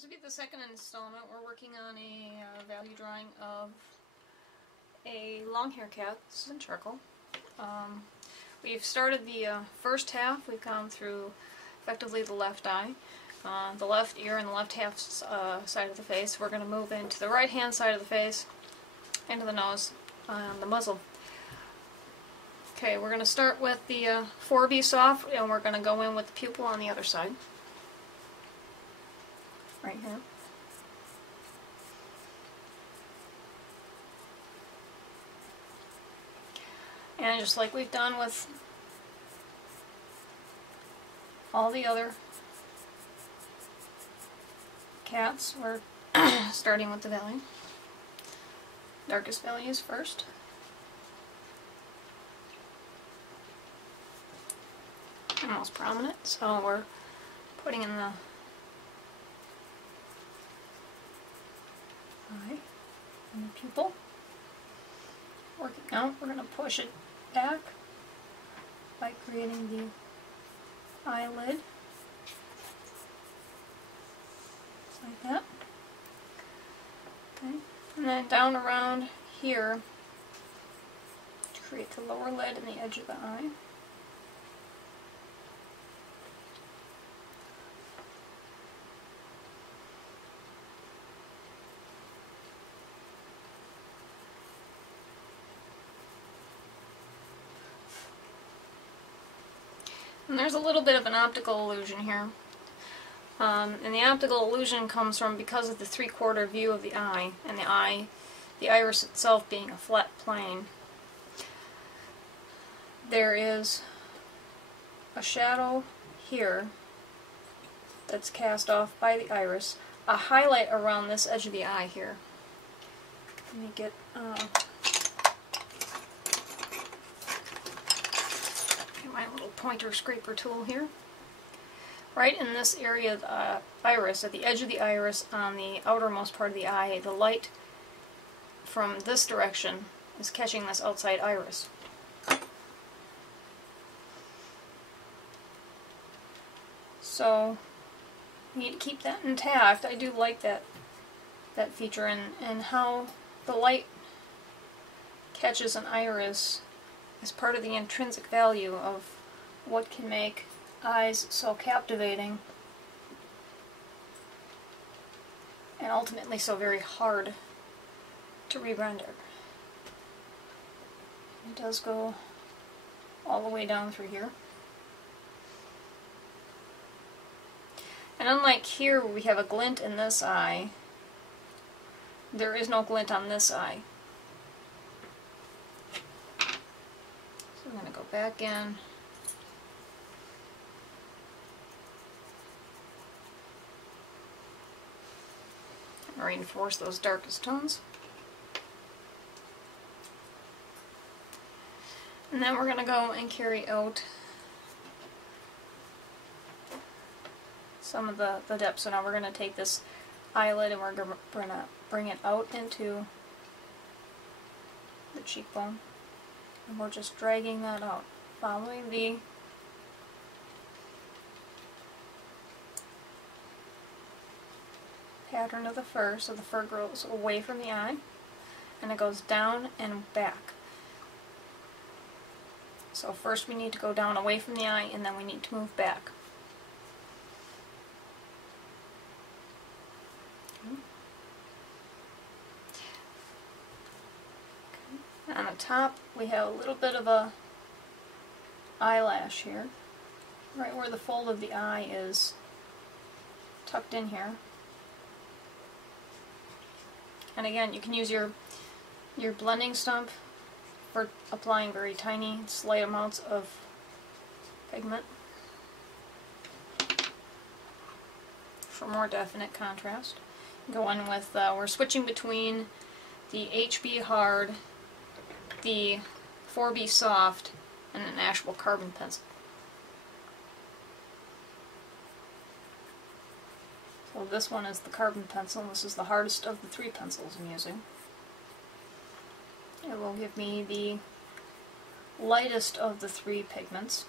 This will be the second installment. We're working on a value drawing of a long hair cat. This is in charcoal. We've started the first half. We've gone through effectively the left eye, the left ear, and the left half side of the face. We're going to move into the right hand side of the face, into the nose, the muzzle. Okay, we're going to start with the 4B soft, and we're going to go in with the pupil on the other side. Right here. And just like we've done with all the other cats, we're starting with the value. Darkest values first. And most prominent, so we're putting in the eye and the pupil. Working out, we're going to push it back by creating the eyelid. Just like that. Okay. And then down around here to create the lower lid and the edge of the eye. And there's a little bit of an optical illusion here. And the optical illusion comes from because of the 3/4 view of the eye, and the iris itself being a flat plane. There is a shadow here that's cast off by the iris, a highlight around this edge of the eye here. Let me get my little pointer scraper tool here. Right in this area of the iris, at the edge of the iris on the outermost part of the eye, the light from this direction is catching this outside iris. So we need to keep that intact. I do like that feature, and how the light catches an iris is part of the intrinsic value of what can make eyes so captivating and ultimately so very hard to re-render. It does go all the way down through here. And unlike here where we have a glint in this eye, there is no glint on this eye. I'm going to go back in. And reinforce those darkest tones. And then we're going to go and carry out some of the depth. So now we're going to take this eyelid and we're going to bring it out into the cheekbone. And we're just dragging that out, following the pattern of the fur. So the fur grows away from the eye, and it goes down and back. So first we need to go down away from the eye, and then we need to move back. On the top, we have a little bit of a eyelash here, right where the fold of the eye is tucked in here. And again, you can use your blending stump for applying very tiny, slight amounts of pigment for more definite contrast. Go in with, we're switching between the HB hard, the 4B soft, and an actual carbon pencil. So this one is the carbon pencil. This is the hardest of the 3 pencils I'm using. It will give me the lightest of the 3 pigments,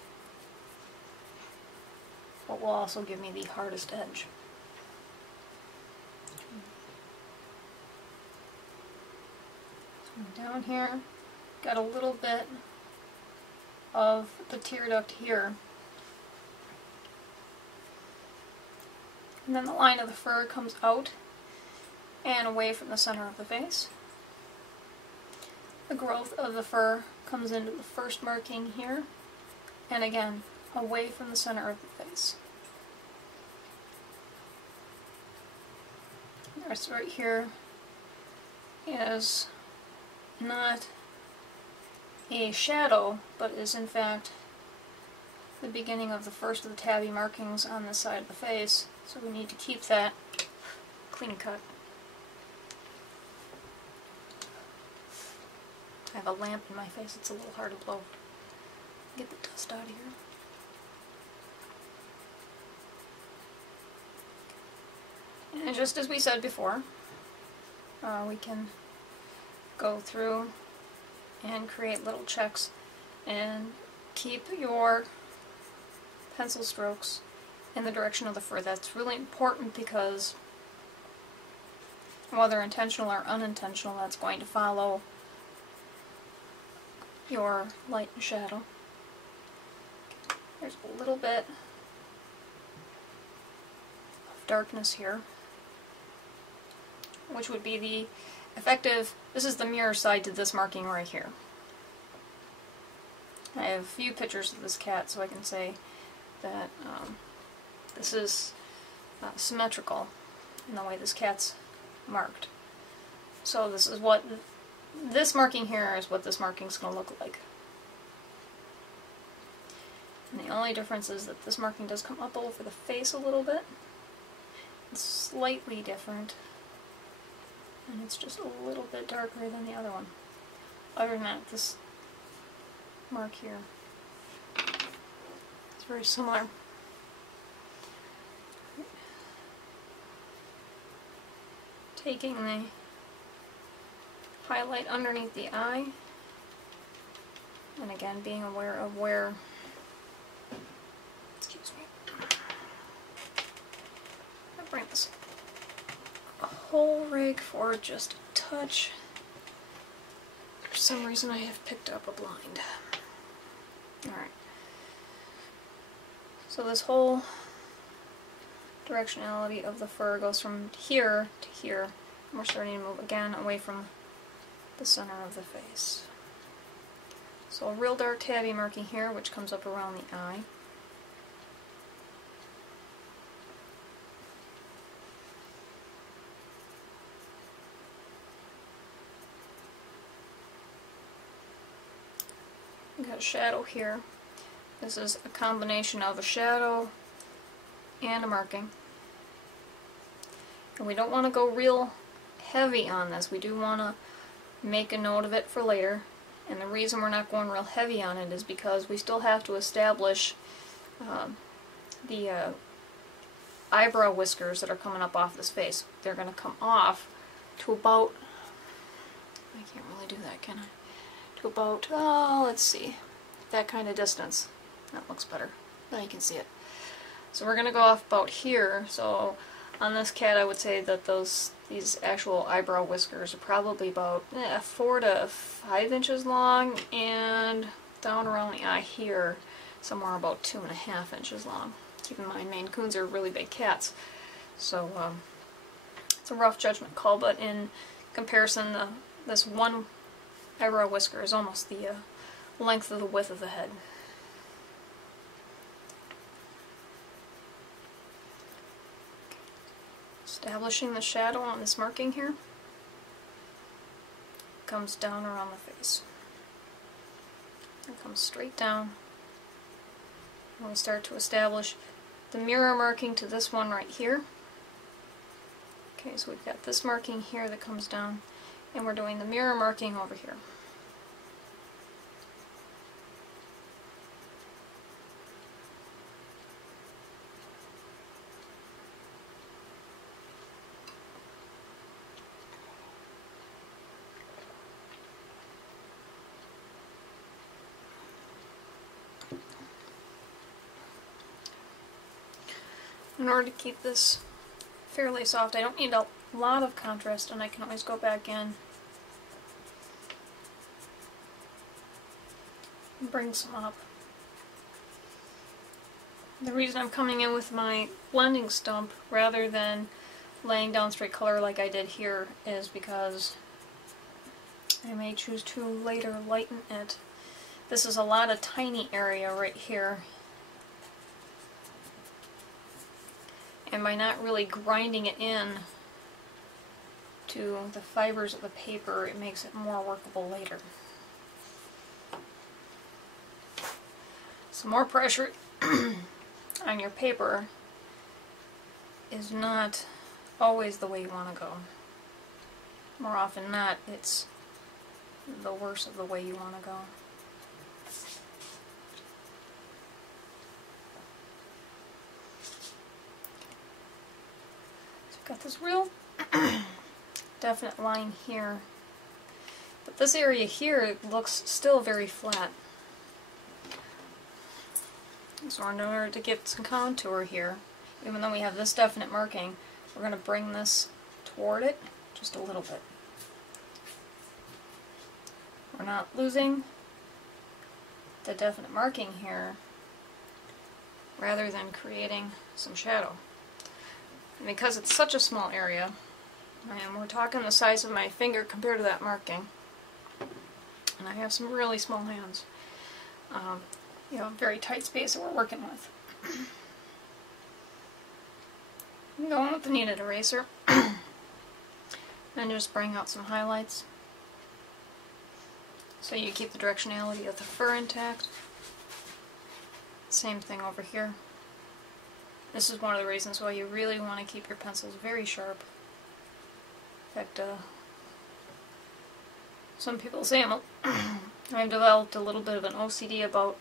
but will also give me the hardest edge. And down here, got a little bit of the tear duct here. And then the line of the fur comes out and away from the center of the face. The growth of the fur comes into the first marking here, and again, away from the center of the face. This right here is not a shadow, but is in fact the beginning of the first of the tabby markings on this side of the face, so we need to keep that clean cut. I have a lamp in my face, it's a little hard to blow. Get the dust out of here. And just as we said before, we can go through and create little checks and keep your pencil strokes in the direction of the fur. That's really important because whether intentional or unintentional, that's going to follow your light and shadow. There's a little bit of darkness here, which would be the effective, this is the mirror side to this marking right here. I have a few pictures of this cat so I can say that this is symmetrical in the way this cat's marked. So this is what this marking here is what this marking is going to look like. And the only difference is that this marking does come up over the face a little bit. It's slightly different. And it's just a little bit darker than the other one. Other than that, this mark here is very similar. Taking the highlight underneath the eye, and again being aware of where, excuse me, I'll bring this a whole rake forward just a touch. For some reason I have picked up a blind. Alright. So this whole directionality of the fur goes from here to here. And we're starting to move again away from the center of the face. So a real dark tabby marking here, which comes up around the eye. We've got a shadow here. This is a combination of a shadow and a marking. And we don't want to go real heavy on this. We do want to make a note of it for later. And the reason we're not going real heavy on it is because we still have to establish the eyebrow whiskers that are coming up off this face. They're going to come off to about, I can't really do that, can I? To about, oh, let's see, that kind of distance. That looks better. Now you can see it. So we're going to go off about here. So on this cat I would say that these actual eyebrow whiskers are probably about 4 to 5 inches long, and down around the eye here somewhere about 2.5 inches long. Keep in mind Maine Coons are really big cats, so it's a rough judgment call, but in comparison this one eyebrow whisker is almost the length of the width of the head. Establishing the shadow on this marking here, comes down around the face. It comes straight down. And we start to establish the mirror marking to this one right here. Okay, so we've got this marking here that comes down, and we're doing the mirror marking over here. In order to keep this fairly soft, I don't need a lot of contrast, and I can always go back in bring some up. The reason I'm coming in with my blending stump rather than laying down straight color like I did here is because I may choose to later lighten it. This is a lot of tiny area right here. And by not really grinding it in to the fibers of the paper, it makes it more workable later. So more pressure on your paper is not always the way you want to go. More often than not, it's the worst of the way you want to go. So I've got this real definite line here, but this area here looks still very flat. So in order to get some contour here, even though we have this definite marking, we're going to bring this toward it just a little bit. We're not losing the definite marking here, rather than creating some shadow. And because it's such a small area, and we're talking the size of my finger compared to that marking, and I have some really small hands, you know, very tight space that we're working with. I'm going with the kneaded eraser and just bring out some highlights so you keep the directionality of the fur intact. Same thing over here. This is one of the reasons why you really want to keep your pencils very sharp. In fact, some people say I've developed a little bit of an OCD about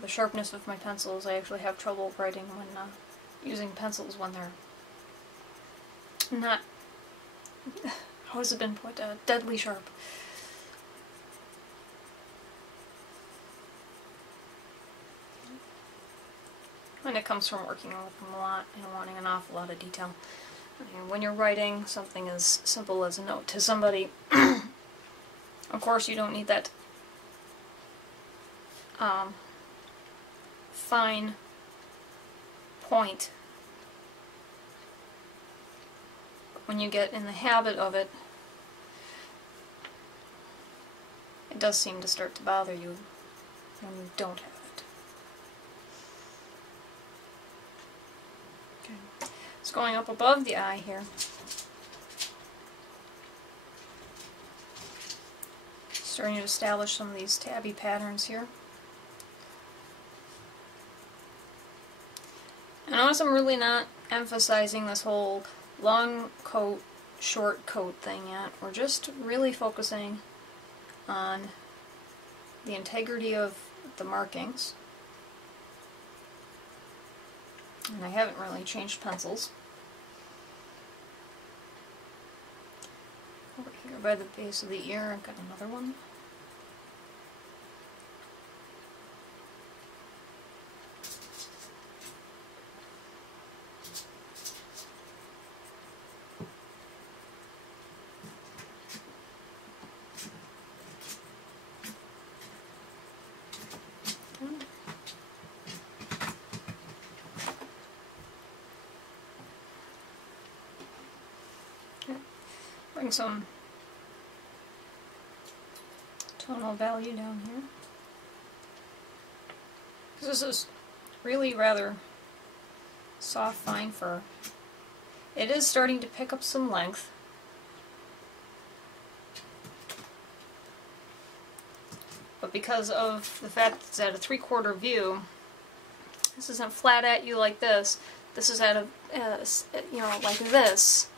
the sharpness of my pencils. I actually have trouble writing when using pencils when they're not, how has it been put, deadly sharp. And it comes from working with them a lot and wanting an awful lot of detail. And when you're writing something as simple as a note to somebody, of course you don't need that fine point. But when you get in the habit of it, it does seem to start to bother you when you don't have it. Okay. It's going up above the eye here. Starting to establish some of these tabby patterns here. And notice I'm really not emphasizing this whole long coat, short coat thing yet. We're just really focusing on the integrity of the markings. And I haven't really changed pencils. Over here by the base of the ear, I've got another one. Bring some tonal value down here. Because this is really rather soft, fine fur. It is starting to pick up some length. But because of the fact that it's at a 3/4 view, this isn't flat at you like this. This is at a, you know, like this.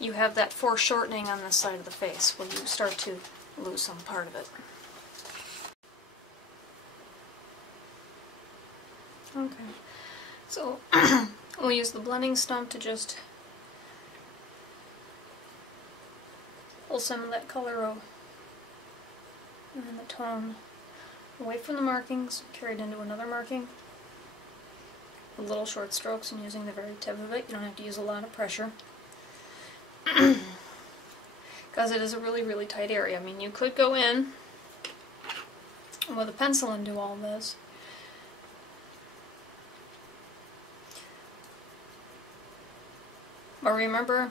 You have that foreshortening on this side of the face where you start to lose some part of it. Okay, so we'll use the blending stump to just pull some of that color and the tone away from the markings, carried into another marking. With little short strokes and using the very tip of it. You don't have to use a lot of pressure. Because it is a really, really tight area. I mean, you could go in with a pencil and do all this. But remember,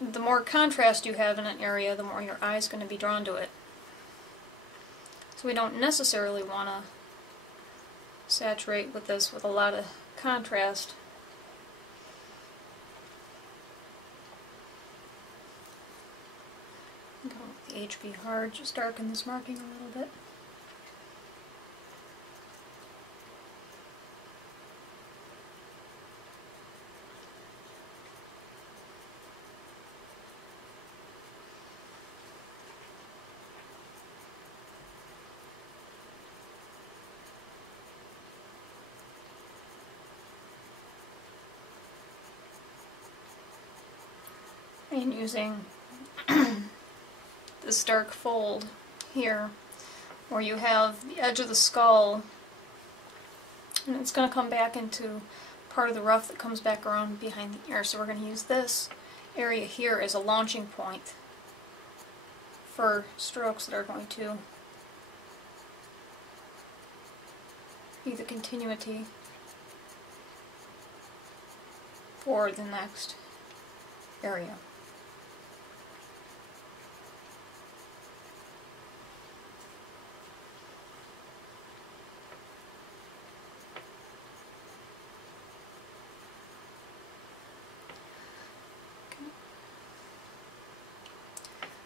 the more contrast you have in an area, the more your eye is going to be drawn to it. So we don't necessarily want to saturate with this with a lot of contrast. Go with the HB hard, just darken this marking a little bit. And using this dark fold here, where you have the edge of the skull, and it's going to come back into part of the ruff that comes back around behind the ear. So we're going to use this area here as a launching point for strokes that are going to be the continuity for the next area.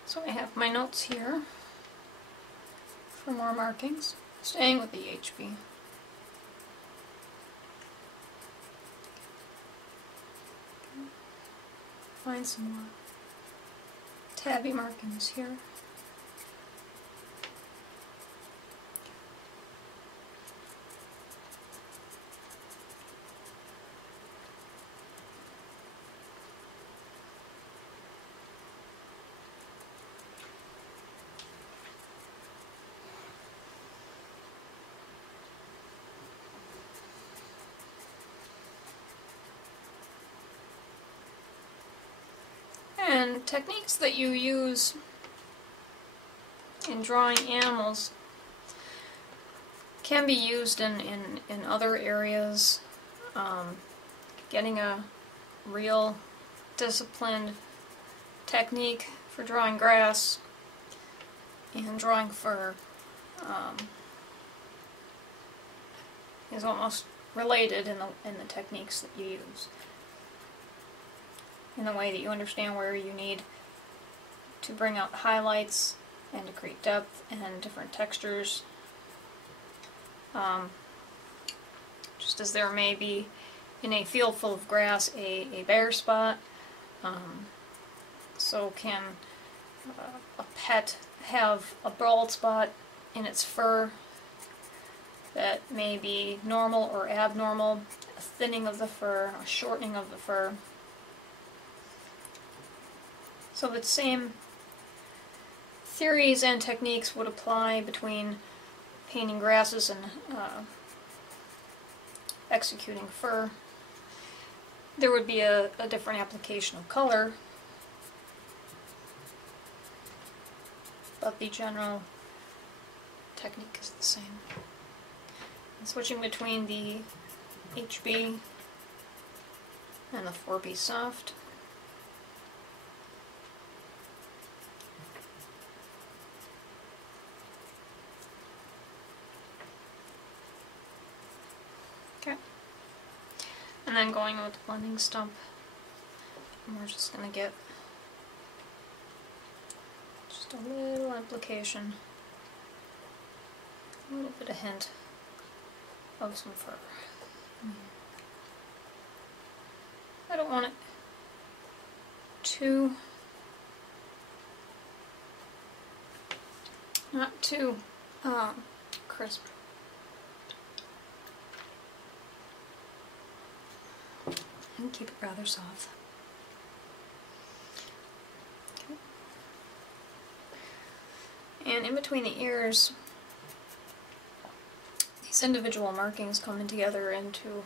So I have my notes here for more markings, staying with the HB. Find some more tabby markings here. And techniques that you use in drawing animals can be used in other areas. Getting a real disciplined technique for drawing grass and drawing fur is almost related in the techniques that you use, in the way that you understand where you need to bring out highlights and to create depth and different textures. Just as there may be in a field full of grass a bare spot, so can a pet have a bald spot in its fur that may be normal or abnormal, a thinning of the fur, a shortening of the fur. So the same theories and techniques would apply between painting grasses and executing fur. There would be a different application of color, but the general technique is the same. And switching between the HB and the 4B soft. And then going with the blending stump, and we're just going to get just a little application, a little bit of hint of some fur. I don't want it too, not too crisp. And keep it rather soft. Okay. And in between the ears, these individual markings come in together into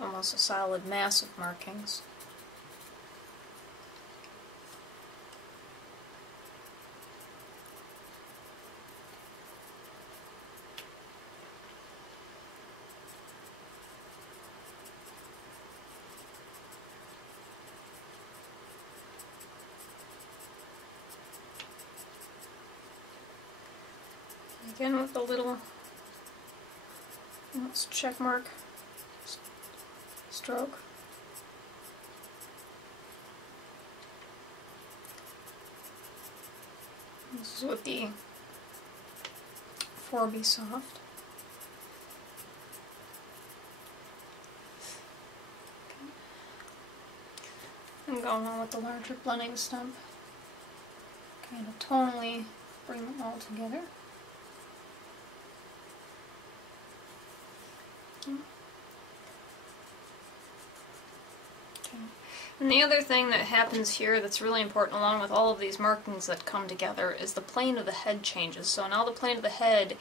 almost a solid mass of markings. Again with the little check mark stroke. This is with the 4B soft. I'm going on with the larger blending stump. Kind of tonally bring them all together. Okay. And the other thing that happens here that's really important along with all of these markings that come together is the plane of the head changes. So now the plane of the head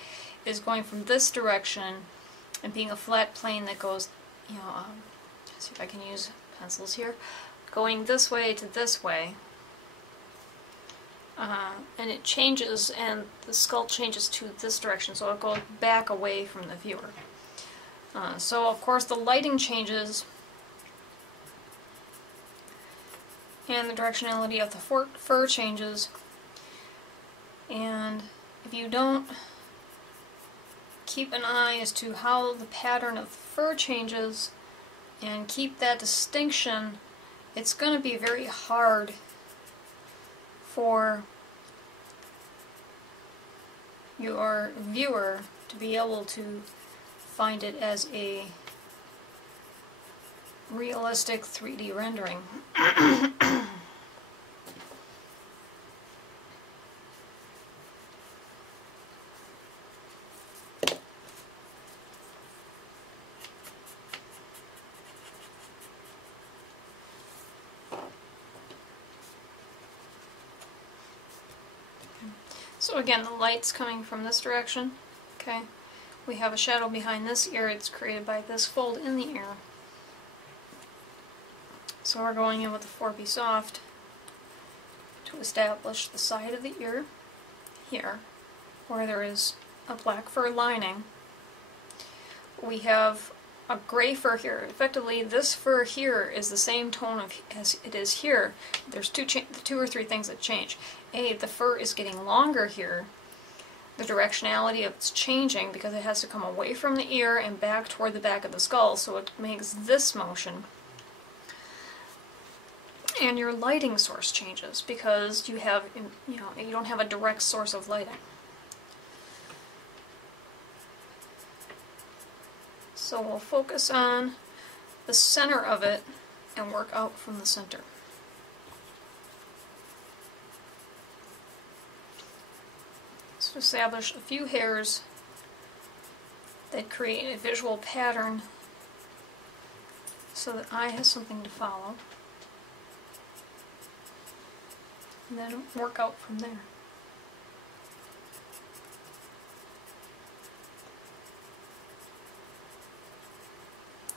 is going from this direction and being a flat plane that goes, see if I can use pencils here, going this way to this way. And it changes, and the skull changes to this direction, so it goes back away from the viewer. So of course the lighting changes, and the directionality of the fur changes, and if you don't keep an eye as to how the pattern of the fur changes and keep that distinction, it's going to be very hard for your viewer to be able to find it as a realistic 3D rendering. So again, the light's coming from this direction. Okay, we have a shadow behind this ear. It's created by this fold in the ear. So we're going in with the 4B soft to establish the side of the ear here, where there is a black fur lining. We have a gray fur here. Effectively, this fur here is the same tone as it is here. There's two or three things that change. A, the fur is getting longer here. The directionality of it's changing because it has to come away from the ear and back toward the back of the skull, so it makes this motion. And your lighting source changes because you have, you don't have a direct source of lighting. So we'll focus on the center of it and work out from the center. So establish a few hairs that create a visual pattern so that eye has something to follow. And then work out from there.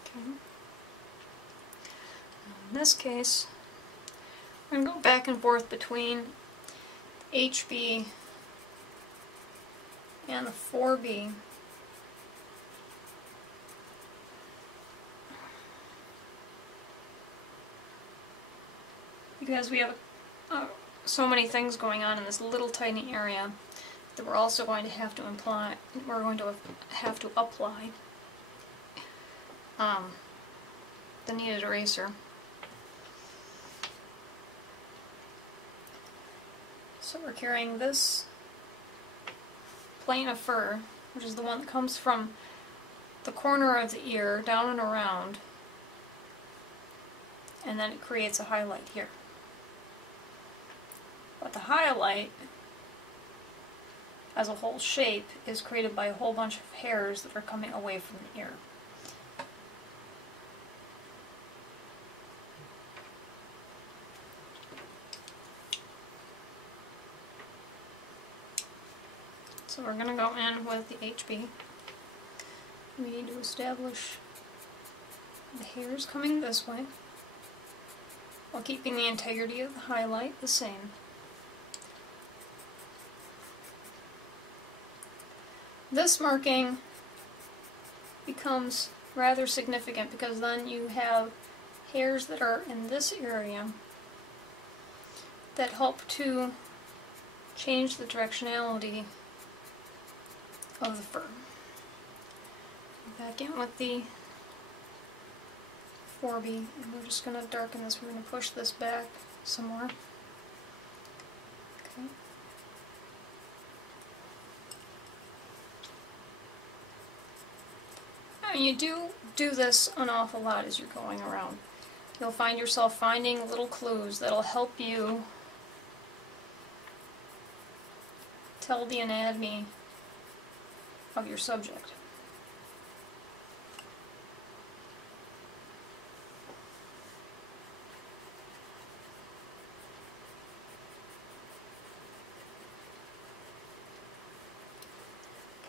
Okay. In this case, I'm going to go back and forth between HB and the 4B. Because we have so many things going on in this little tiny area that we're also going to have to apply the kneaded eraser. So we're carrying this plane of fur, which is the one that comes from the corner of the ear down and around, and then it creates a highlight here. But the highlight as a whole shape is created by a whole bunch of hairs that are coming away from the ear. So we're going to go in with the HB. We need to establish the hairs coming this way while keeping the integrity of the highlight the same. This marking becomes rather significant because then you have hairs that are in this area that help to change the directionality of the fur. Back in with the 4B, and we're just going to darken this. We're going to push this back some more. Okay. And you do this an awful lot as you're going around. You'll find yourself finding little clues that'll help you tell the anatomy of your subject.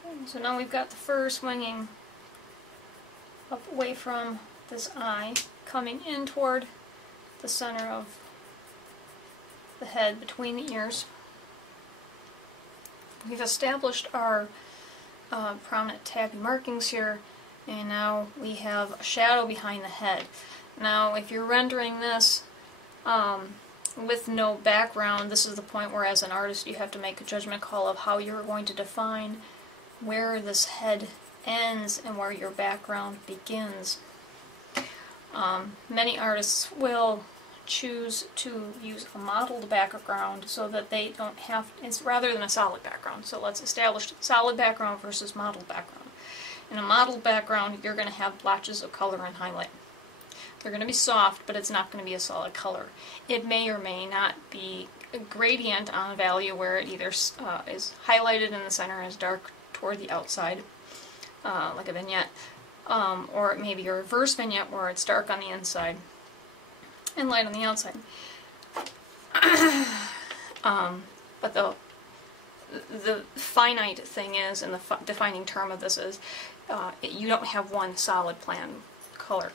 Okay, so now we've got the fur swinging up away from this eye, coming in toward the center of the head between the ears. We've established our prominent tabby markings here, and now we have a shadow behind the head. Now if you're rendering this with no background, this is the point where as an artist you have to make a judgment call of how you're going to define where this head ends and where your background begins. Many artists will choose to use a modeled background so that they don't have, it's rather than a solid background. So let's establish solid background versus modeled background. In a modeled background, you're going to have blotches of color and highlight. They're going to be soft, but it's not going to be a solid color. It may or may not be a gradient on a value where it either is highlighted in the center and is dark toward the outside, like a vignette, or it may be a reverse vignette where it's dark on the inside and light on the outside. But the finite thing is, and the defining term of this is, you don't have one solid bland color.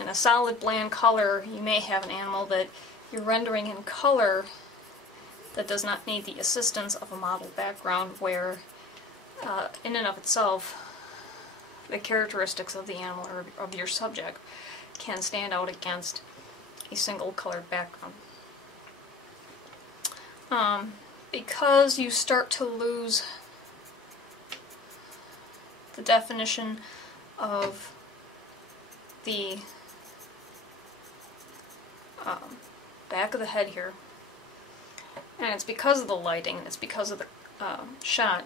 In a solid bland color, you may have an animal that you're rendering in color that does not need the assistance of a modeled background, where in and of itself the characteristics of the animal or of your subject can stand out against a single colored background. Because you start to lose the definition of the back of the head here, and it's because of the lighting, and it's because of the shot.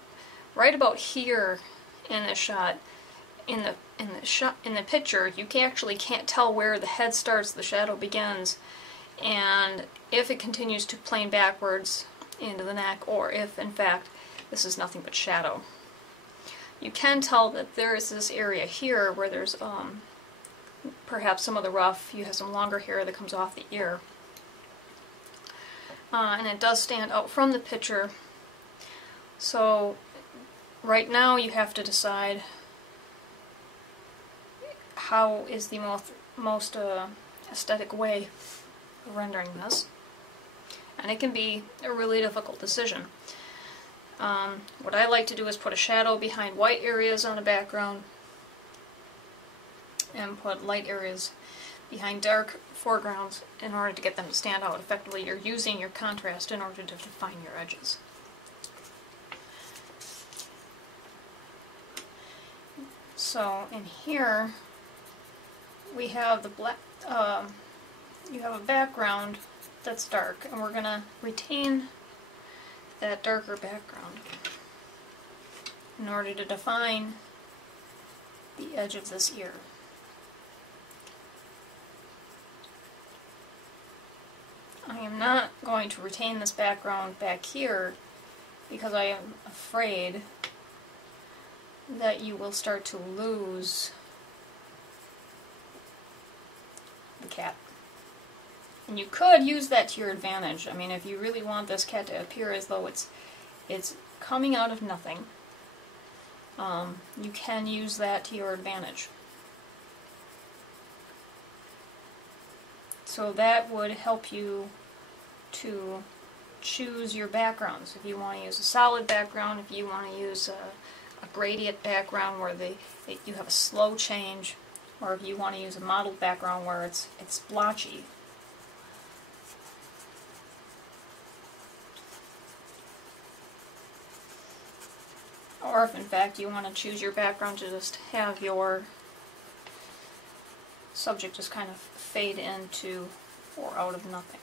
Right about here in the shot, in the picture, you actually can't tell where the head starts, the shadow begins, and if it continues to plane backwards into the neck, or if in fact this is nothing but shadow. You can tell that there is this area here where there's perhaps some of the ruff. You have some longer hair that comes off the ear, and it does stand out from the picture. So right now you have to decide how is the most aesthetic way of rendering this, and it can be a really difficult decision. What I like to do is put a shadow behind white areas on a background and put light areas behind dark foregrounds in order to get them to stand out effectively. You're using your contrast in order to define your edges. So in here we have the black, you have a background that's dark, and we're going to retain that darker background in order to define the edge of this ear. I am not going to retain this background back here because I am afraid that you will start to lose the cat. And you could use that to your advantage. I mean, if you really want this cat to appear as though it's coming out of nothing, you can use that to your advantage. So that would help you to choose your backgrounds. If you want to use a solid background, if you want to use a gradient background where you have a slow change, or if you want to use a modeled background where it's blotchy. or if in fact you want to choose your background to just have your subject just kind of fade into or out of nothing.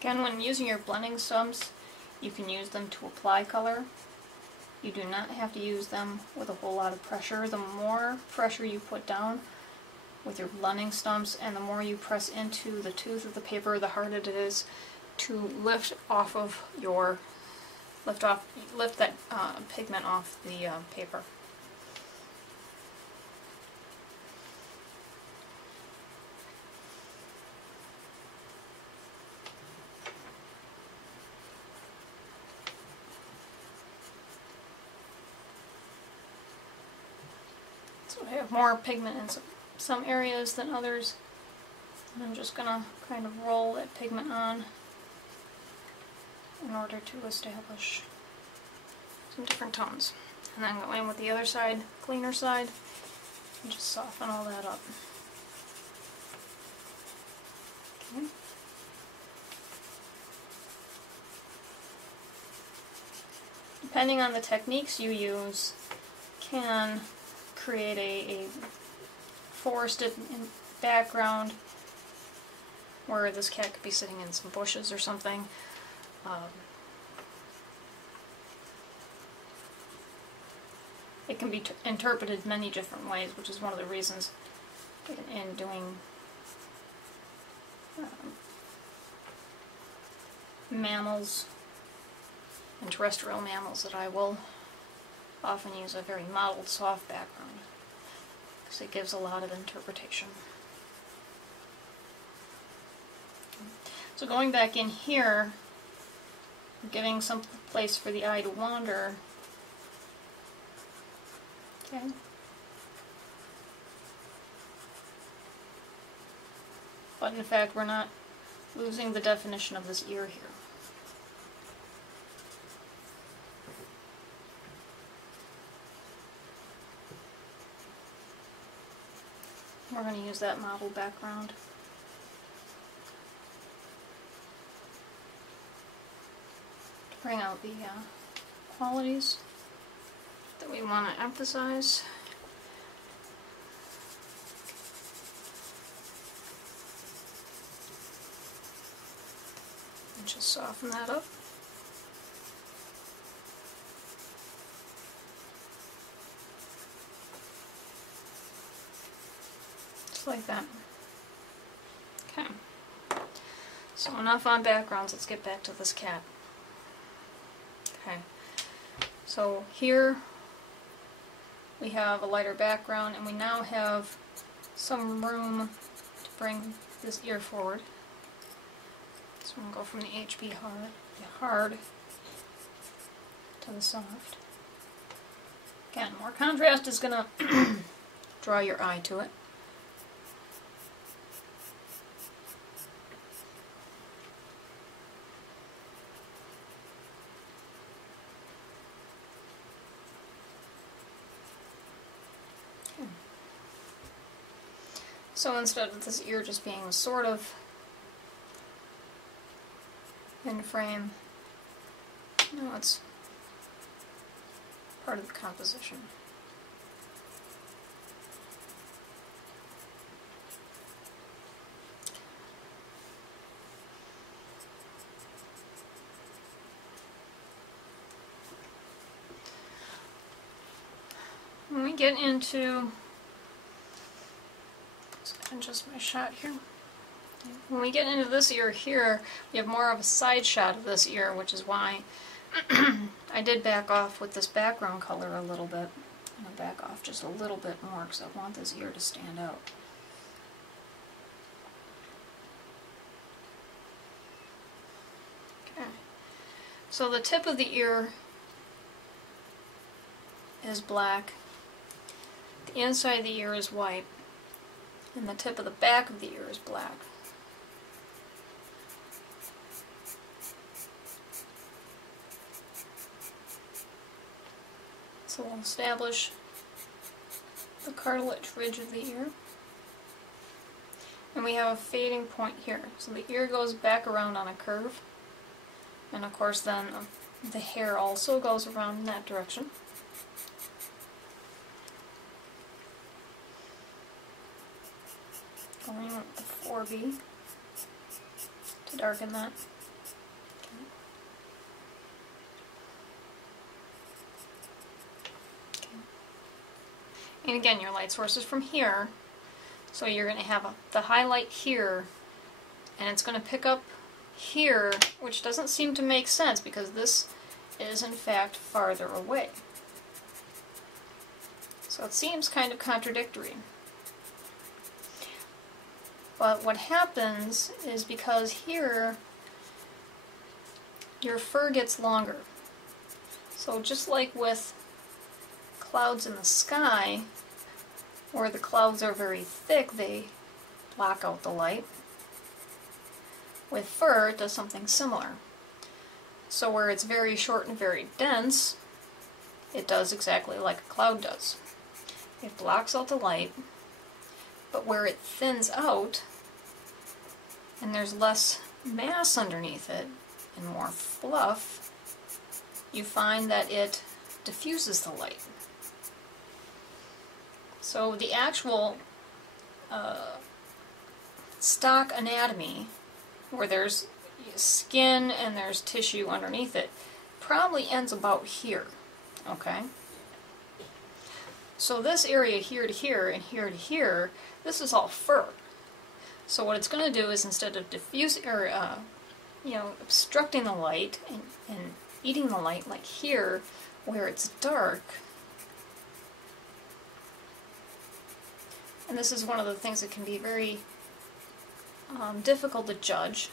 Again, when using your blending stumps, you can use them to apply color. You do not have to use them with a whole lot of pressure. The more pressure you put down with your blending stumps and the more you press into the tooth of the paper, the harder it is to lift that pigment off the paper. So I have more pigment in some areas than others. And I'm just going to kind of roll that pigment on in order to establish some different tones. And then go in with the other side, cleaner side, and just soften all that up. Okay. Depending on the techniques you use, can create a forested background where this cat could be sitting in some bushes or something. It can be interpreted many different ways, which is one of the reasons in doing mammals and terrestrial mammals that I will often use a very mottled soft background because it gives a lot of interpretation. So going back in here, giving some place for the eye to wander. Okay. But in fact, we're not losing the definition of this ear here. We're going to use that model background. To bring out the qualities that we want to emphasize. And just soften that up. Just like that. Okay. So enough on backgrounds, let's get back to this cat. Okay. So here we have a lighter background and we now have some room to bring this ear forward. So I'm going to go from the HB hard to the soft. Again, more contrast is going to draw your eye to it. So instead of this ear just being sort of in frame, no, it's part of the composition. When we get into, adjust my shot here. When we get into this ear here, we have more of a side shot of this ear, which is why I did back off with this background color a little bit. I'm going to back off just a little bit more because I want this ear to stand out. Okay. So the tip of the ear is black. The inside of the ear is white. And the tip of the back of the ear is black. So we'll establish the cartilage ridge of the ear. And we have a fading point here. So the ear goes back around on a curve. And of course then the hair also goes around in that direction. Going with the 4B to darken that. And again, your light source is from here, so you're going to have the highlight here, and it's going to pick up here, which doesn't seem to make sense because this is in fact farther away. So it seems kind of contradictory. But what happens is because here your fur gets longer. So just like with clouds in the sky, where the clouds are very thick, they block out the light. With fur, it does something similar. So where it's very short and very dense, it does exactly like a cloud does. It blocks out the light, but where it thins out, and there's less mass underneath it, and more fluff, you find that it diffuses the light. So the actual stock anatomy, where there's skin and there's tissue underneath it, probably ends about here, okay? So this area here to here and here to here, this is all fur. So what it's going to do is instead of obstructing the light and eating the light like here, where it's dark. And this is one of the things that can be very difficult to judge.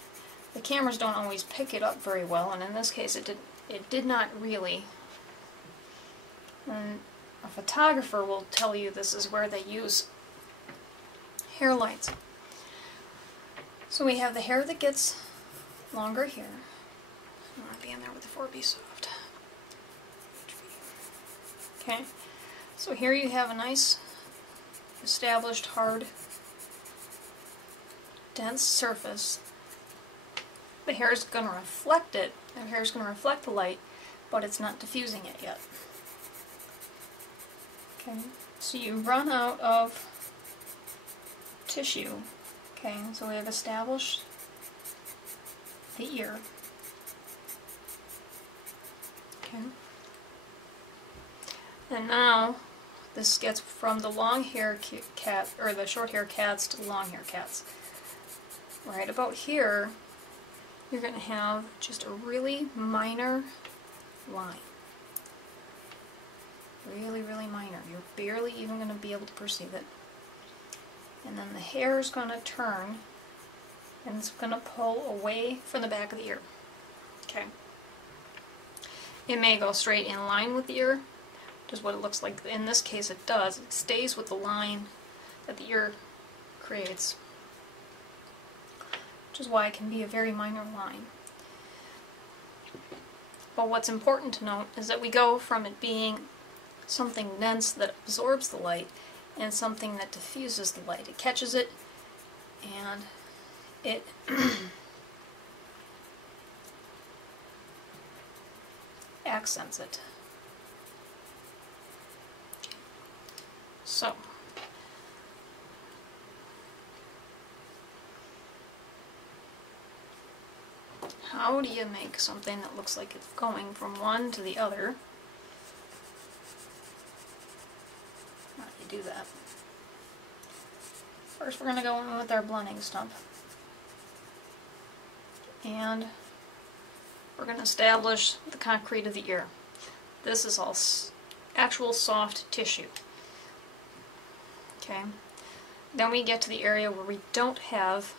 The cameras don't always pick it up very well, and in this case it did not really. And a photographer will tell you this is where they use hair lights. So we have the hair that gets longer here. I want to be in there with the 4B soft. Okay, so here you have a nice established hard dense surface. The hair is going to reflect it. The hair is going to reflect the light, but it's not diffusing it yet. Okay, so you run out of tissue. Okay, so we have established the ear. Okay. And now this gets from the long hair cat, or the short hair cats to the long hair cats. Right about here, you're going to have just a really minor line. Really, really minor. You're barely even going to be able to perceive it. And then the hair is going to turn, and it's going to pull away from the back of the ear. Okay. It may go straight in line with the ear, which is what it looks like. In this case it does. It stays with the line that the ear creates, which is why it can be a very minor line. But what's important to note is that we go from it being something dense that absorbs the light and something that diffuses the light. It catches it and it accents it. So, how do you make something that looks like it's going from one to the other? How do you do that? First we're going to go in with our blending stump. And we're going to establish the concrete of the ear. This is all actual soft tissue. Okay. Then we get to the area where we don't have,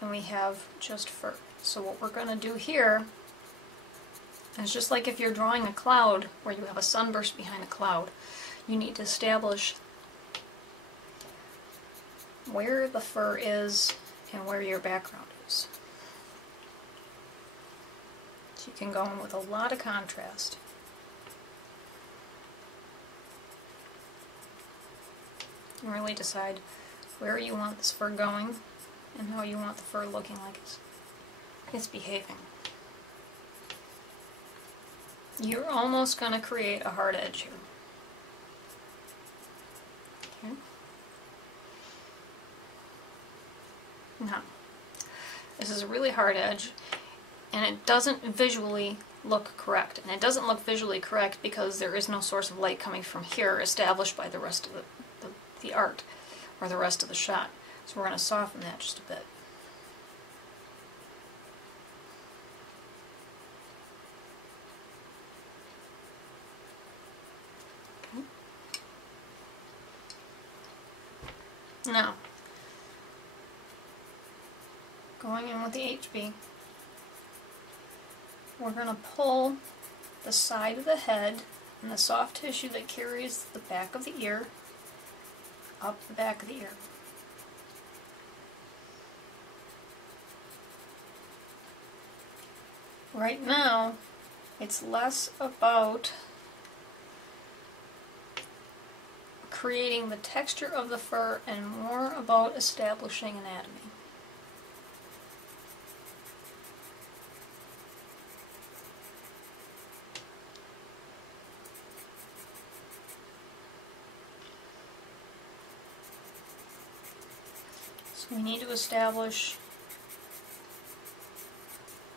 and we have just fur. So what we're going to do here is just like if you're drawing a cloud where you have a sunburst behind a cloud, you need to establish where the fur is and where your background is. So you can go in with a lot of contrast. can really decide where you want this fur going and how you want the fur looking like it's behaving. You're almost going to create a hard edge here. Okay. Now, this is a really hard edge, and it doesn't visually look correct. And it doesn't look visually correct because there is no source of light coming from here established by the rest of the art, or the rest of the shot. So we're going to soften that just a bit. Okay. Now, going in with the HB, we're going to pull the side of the head and the soft tissue that carries the back of the ear up the back of the ear. Right now, it's less about creating the texture of the fur and more about establishing anatomy. So we need to establish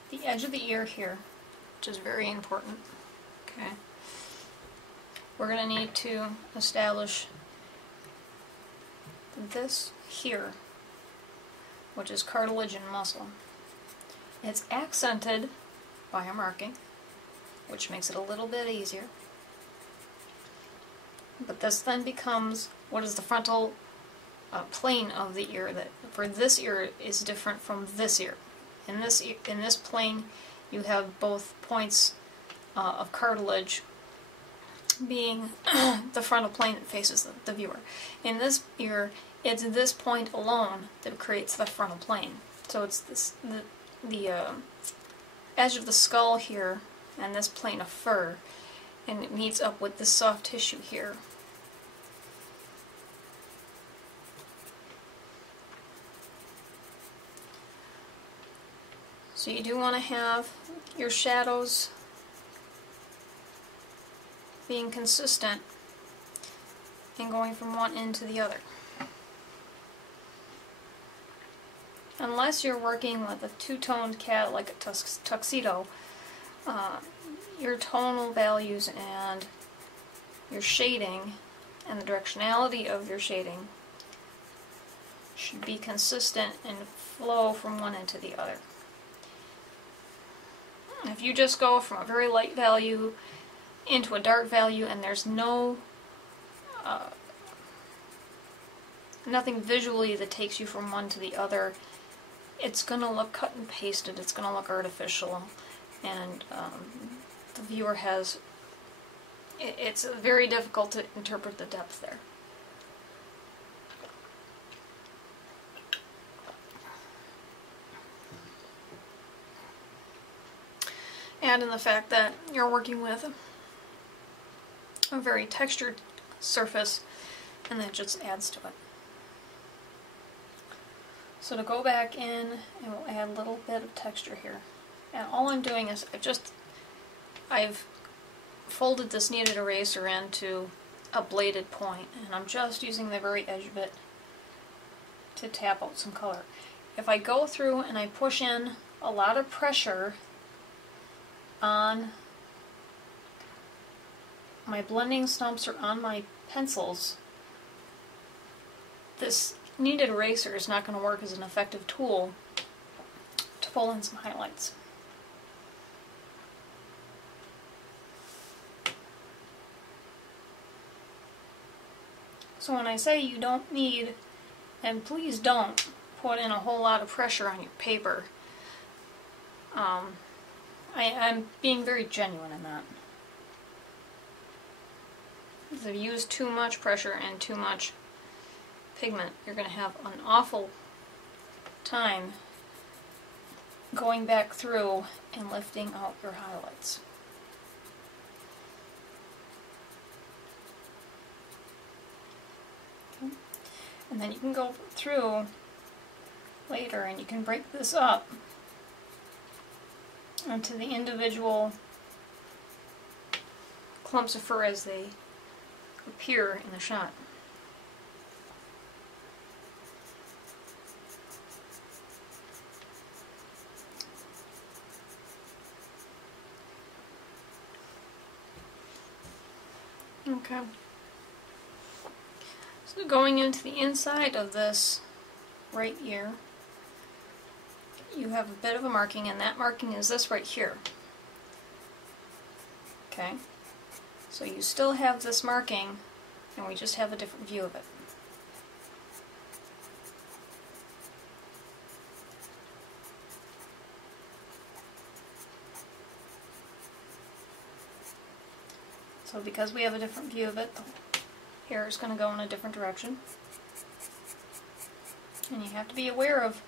the edge of the ear here, which is very important. Okay. We're going to need to establish this here, which is cartilage and muscle. It's accented by a marking, which makes it a little bit easier. But this then becomes what is the frontal plane of the ear. That for this ear is different from this ear. In this plane, you have both points of cartilage being the frontal plane that faces the viewer. In this ear, it's this point alone that creates the frontal plane. So it's the edge of the skull here and this plane of fur, and it meets up with this soft tissue here. So you do want to have your shadows being consistent and going from one end to the other. Unless you're working with a two-toned cat like a tuxedo, your tonal values and your shading and the directionality of your shading should be consistent and flow from one end to the other. If you just go from a very light value into a dark value and there's nothing visually that takes you from one to the other, it's going to look cut and pasted, it's going to look artificial, and the viewer it's very difficult to interpret the depth there. Add in the fact that you're working with a very textured surface, and that just adds to it. So to go back in, and we'll add a little bit of texture here. And all I'm doing is I've folded this kneaded eraser into a bladed point, and I'm just using the very edge of it to tap out some color. If I go through and I push in a lot of pressure on my blending stumps or on my pencils, this kneaded eraser is not going to work as an effective tool to pull in some highlights. So when I say you don't need, and please don't put in a whole lot of pressure on your paper, I'm being very genuine in that. If you use too much pressure and too much pigment, you're going to have an awful time going back through and lifting out your highlights. Okay. And then you can go through later and you can break this up into the individual clumps of fur as they appear in the shot. Okay. So going into the inside of this right ear, you have a bit of a marking, and that marking is this right here. Okay? So you still have this marking, and we just have a different view of it. So because we have a different view of it, the hair is going to go in a different direction. And you have to be aware of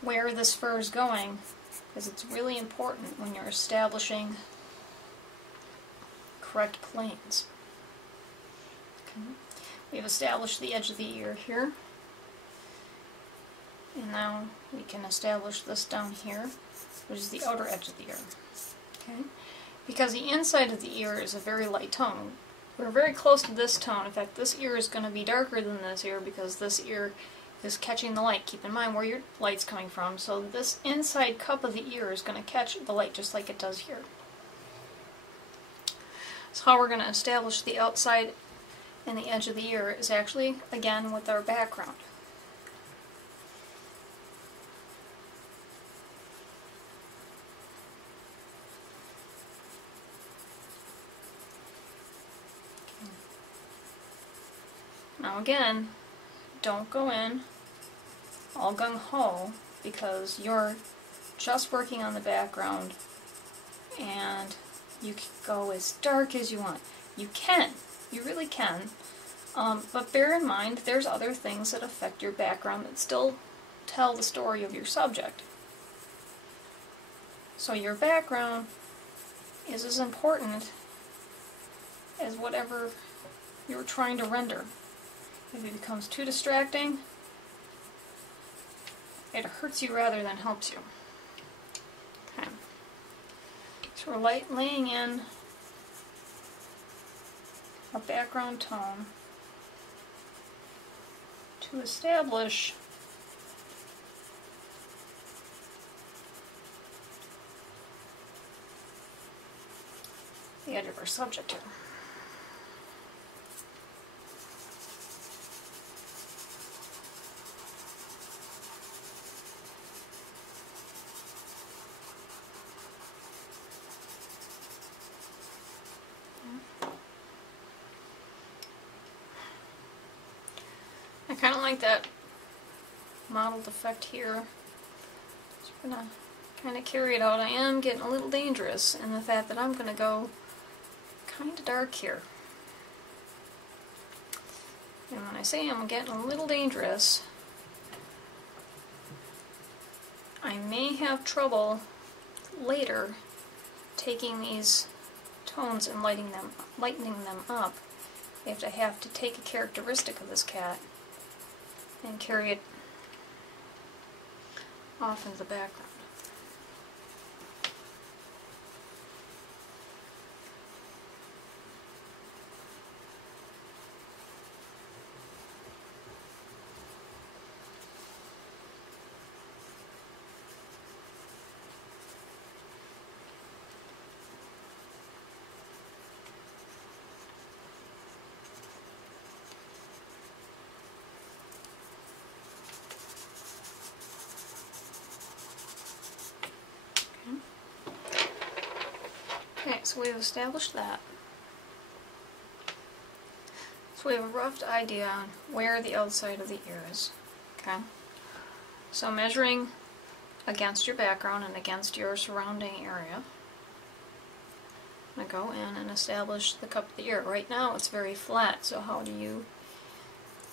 where this fur is going, because it's really important when you're establishing correct planes. Okay. We've established the edge of the ear here. And now we can establish this down here, which is the outer edge of the ear. Okay. Because the inside of the ear is a very light tone. We're very close to this tone. In fact, this ear is going to be darker than this ear because this ear is catching the light. Keep in mind where your light's coming from. So this inside cup of the ear is going to catch the light just like it does here. So how we're going to establish the outside and the edge of the ear is actually, again, with our background. Now again, don't go in all gung-ho because you're just working on the background and you can go as dark as you want. You can. You really can. But bear in mind there's other things that affect your background that still tell the story of your subject. So your background is as important as whatever you're trying to render. If it becomes too distracting, it hurts you rather than helps you. Okay. So we're laying in a background tone to establish the edge of our subject here. I kind of like that mottled effect here. Just going to kind of carry it out. I am getting a little dangerous in the fact that I'm going to go kind of dark here. And when I say I'm getting a little dangerous, I may have trouble later taking these tones and lightening them up if I have to take a characteristic of this cat and carry it off into the background. Okay, so we've established that. So we have a rough idea on where the outside of the ear is. Okay? So measuring against your background and against your surrounding area, I'm going to go in and establish the cup of the ear. Right now it's very flat, so how do you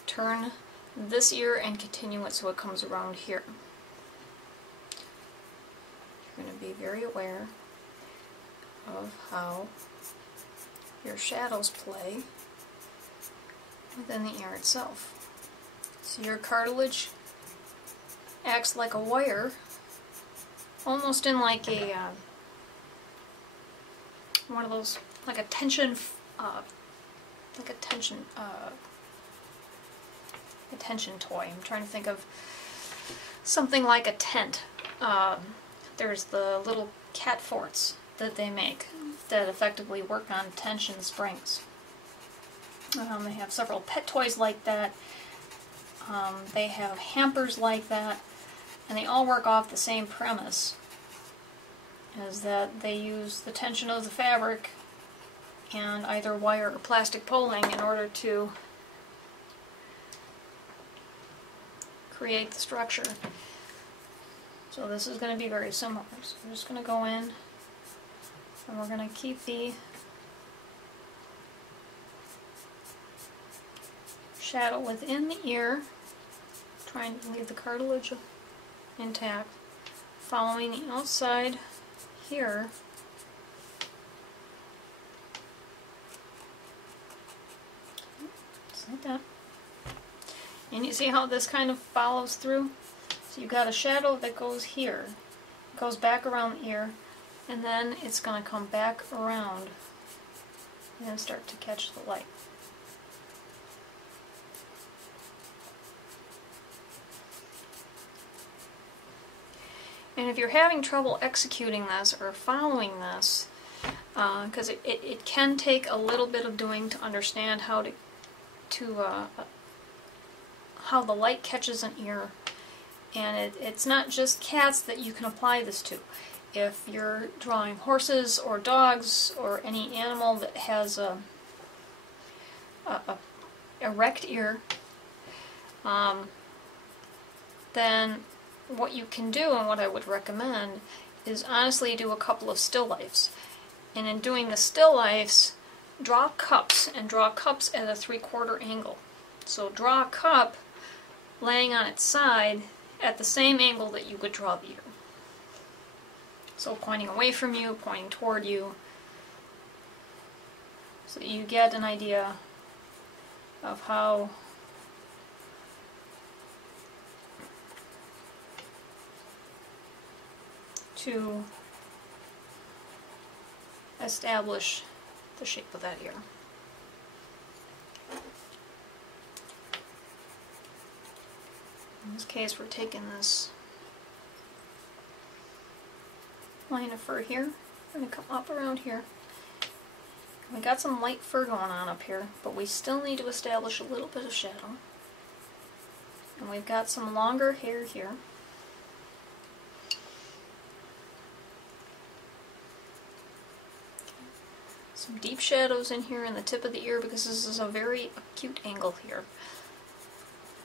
turn this ear and continue it so it comes around here? You're going to be very aware of how your shadows play within the ear itself. So your cartilage acts like a wire, almost in like a one of those, like a tension, a tension toy. I'm trying to think of something like a tent. There's the little cat forts that they make that effectively work on tension springs. They have several pet toys like that. They have hampers like that, and they all work off the same premise, is that they use the tension of the fabric and either wire or plastic poling in order to create the structure. So this is going to be very similar. So we're just going to go in and we're going to keep the shadow within the ear, trying to leave the cartilage intact, following the outside here. Just like that. And you see how this kind of follows through? So you've got a shadow that goes here, goes back around the ear, and then it's going to come back around and start to catch the light. And if you're having trouble executing this or following this, because it can take a little bit of doing to understand how how the light catches an ear, and it's not just cats that you can apply this to. If you're drawing horses or dogs or any animal that has a erect ear, then what you can do, and what I would recommend, is honestly do a couple of still lifes. And in doing the still lifes, draw cups, and draw cups at a 3/4 angle. So draw a cup laying on its side at the same angle that you would draw the ear. So pointing away from you, pointing toward you, so that you get an idea of how to establish the shape of that ear. In this case, we're taking this line of fur here. We're going to come up around here. We got some light fur going on up here, but we still need to establish a little bit of shadow. And we've got some longer hair here. Some deep shadows in here in the tip of the ear, because this is a very acute angle here.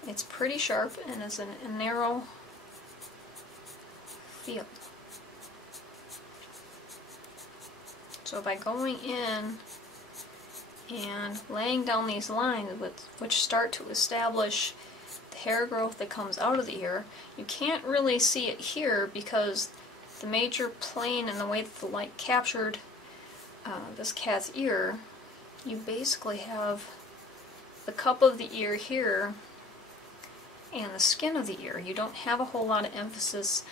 It's pretty sharp and it's a narrow field. So by going in and laying down these lines which start to establish the hair growth that comes out of the ear, you can't really see it here because the major plane and the way that the light captured this cat's ear, you basically have the cup of the ear here and the skin of the ear. You don't have a whole lot of emphasis.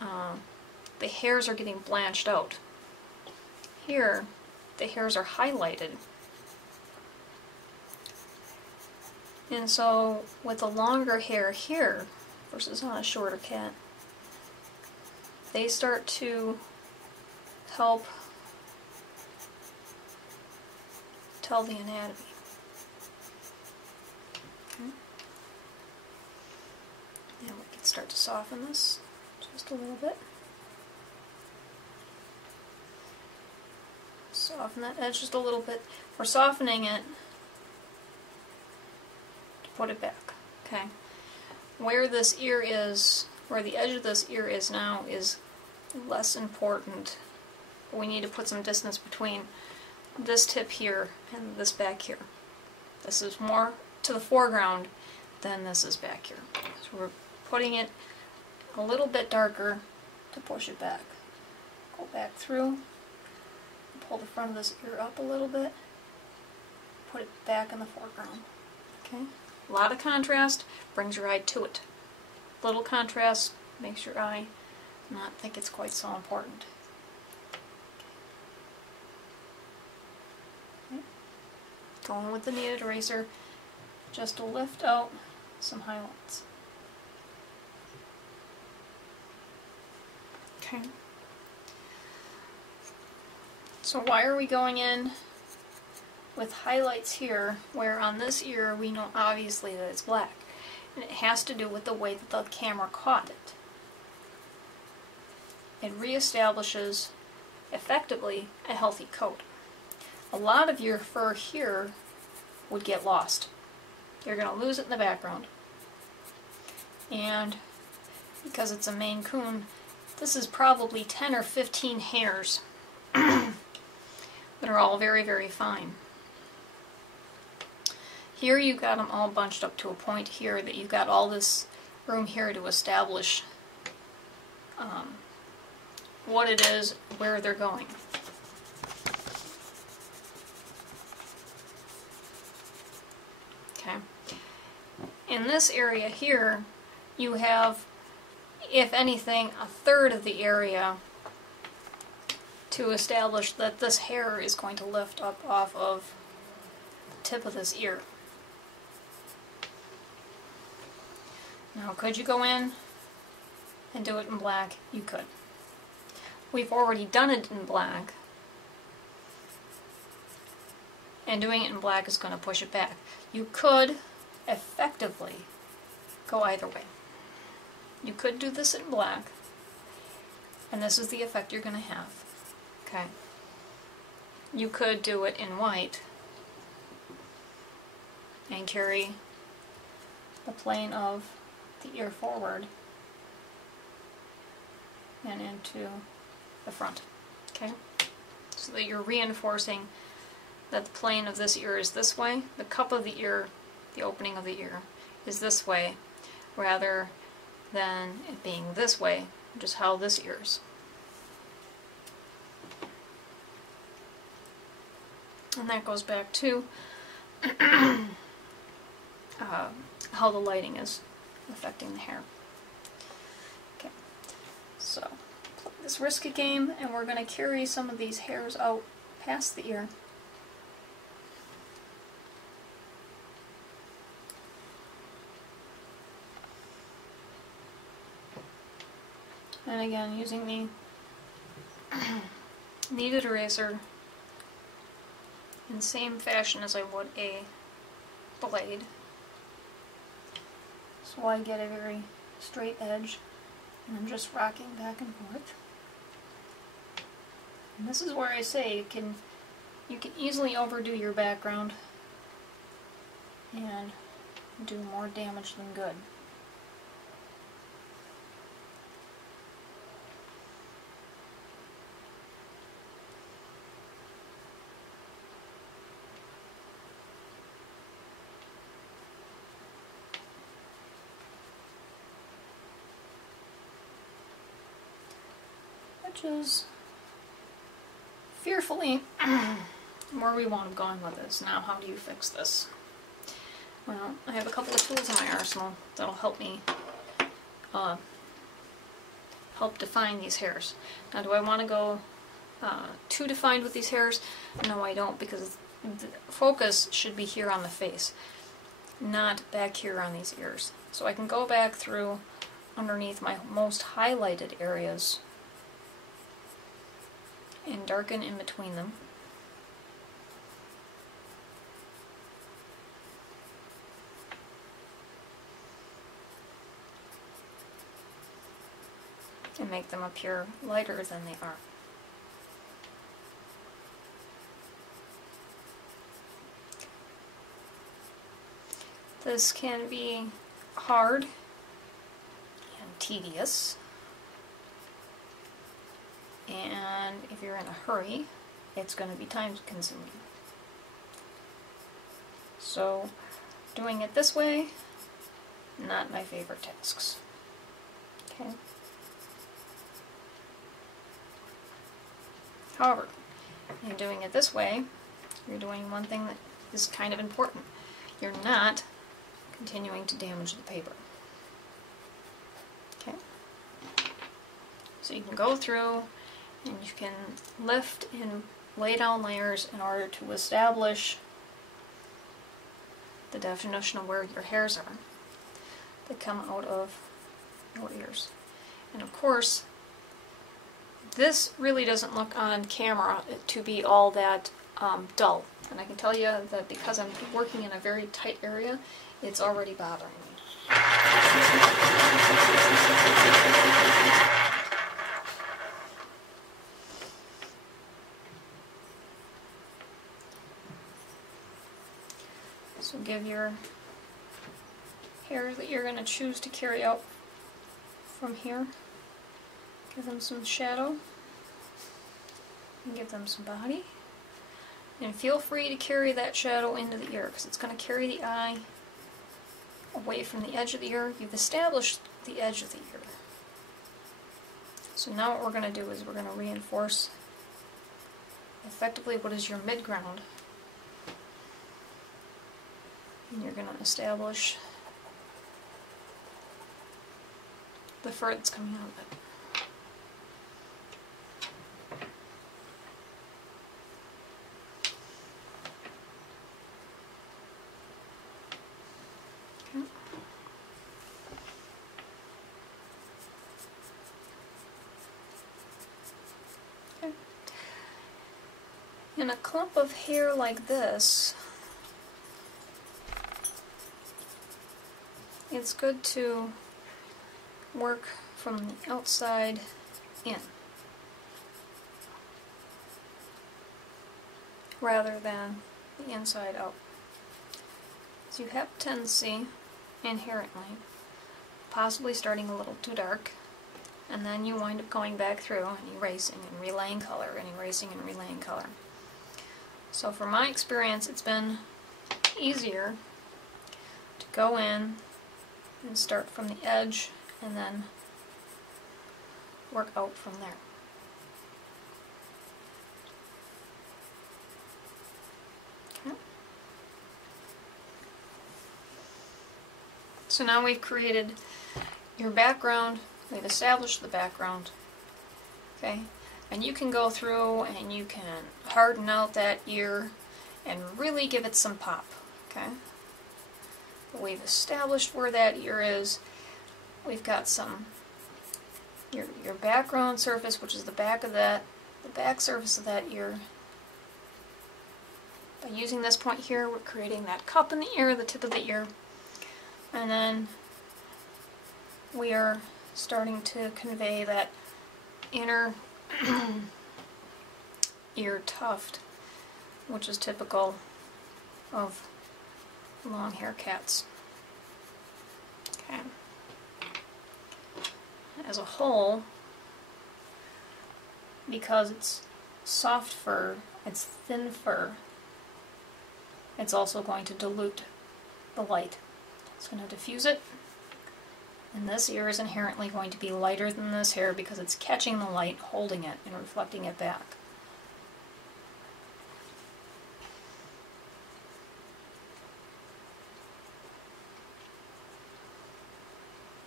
The hairs are getting blanched out. Here, the hairs are highlighted. And so, with the longer hair here versus on a shorter cat, they start to help tell the anatomy. Okay. Now we can start to soften this just a little bit. Soften that edge just a little bit. We're softening it to put it back. Okay. Where this ear is, where the edge of this ear is now, is less important. We need to put some distance between this tip here and this back here. This is more to the foreground than this is back here. So we're putting it a little bit darker to push it back. Go back through, pull the front of this ear up a little bit, put it back in the foreground. Okay, A lot of contrast brings your eye to it. Little contrast makes your eye not think it's quite so important. Okay. Going with the kneaded eraser just to lift out some highlights. Okay. So why are we going in with highlights here, where on this ear we know obviously that it's black? And it has to do with the way that the camera caught it. It reestablishes, effectively, a healthy coat. A lot of your fur here would get lost. You're going to lose it in the background. And because it's a Maine Coon, this is probably 10 or 15 hairs that are all very, very fine. Here you've got them all bunched up to a point here that you've got all this room here to establish what it is, where they're going. Okay. In this area here, you have, if anything, a third of the area to establish that this hair is going to lift up off of the tip of this ear. Now, could you go in and do it in black? You could. We've already done it in black, and doing it in black is going to push it back. You could effectively go either way. You could do this in black, and this is the effect you're going to have. Okay. You could do it in white and carry the plane of the ear forward and into the front. Okay? So that you're reinforcing that the plane of this ear is this way, the cup of the ear, the opening of the ear, is this way, rather than it being this way, which is how this ear is. And that goes back to how the lighting is affecting the hair. Okay, so play this risky game, and we're going to carry some of these hairs out past the ear. And again, using the kneaded eraser in the same fashion as I would a blade. So I get a very straight edge, and I'm just rocking back and forth. And this is where I say you can easily overdo your background and do more damage than good. Which is fearfully where we want to go with this. Now, how do you fix this? Well, I have a couple of tools in my arsenal that'll help me help define these hairs. Now, do I want to go too defined with these hairs? No, I don't, because the focus should be here on the face, not back here on these ears. So I can go back through underneath my most highlighted areas and darken in between them. And make them appear lighter than they are. This can be hard and tedious. And if you're in a hurry, it's going to be time consuming. So, doing it this way, not my favorite tasks. Okay. However, in doing it this way, you're doing one thing that is kind of important. You're not continuing to damage the paper. Okay. So you can go through and you can lift and lay down layers in order to establish the definition of where your hairs are that come out of your ears. And of course, this really doesn't look on camera to be all that dull. And I can tell you that because I'm working in a very tight area, it's already bothering me. So give your hairs that you're going to choose to carry out from here, give them some shadow, and give them some body. And feel free to carry that shadow into the ear, because it's going to carry the eye away from the edge of the ear. You've established the edge of the ear. So now what we're going to do is we're going to reinforce effectively what is your midground. And you're going to establish the fur that's coming out of it. Okay. In a clump of hair like this, it's good to work from the outside in rather than the inside out. So you have a tendency, inherently, possibly starting a little too dark, and then you wind up going back through and erasing and relaying color and erasing and relaying color. So from my experience, it's been easier to go in and start from the edge and then work out from there. Okay. So now we've created your background, we've established the background, okay? And you can go through and you can harden out that ear and really give it some pop, okay? But we've established where that ear is. We've got some, your background surface, which is the back of that, the back surface of that ear. By using this point here, we're creating that cup in the ear, the tip of the ear. And then we are starting to convey that inner ear tuft, which is typical of long hair cats. Okay. As a whole, because it's soft fur, it's thin fur, it's also going to dilute the light. It's going to diffuse it, and this ear is inherently going to be lighter than this hair because it's catching the light, holding it, and reflecting it back.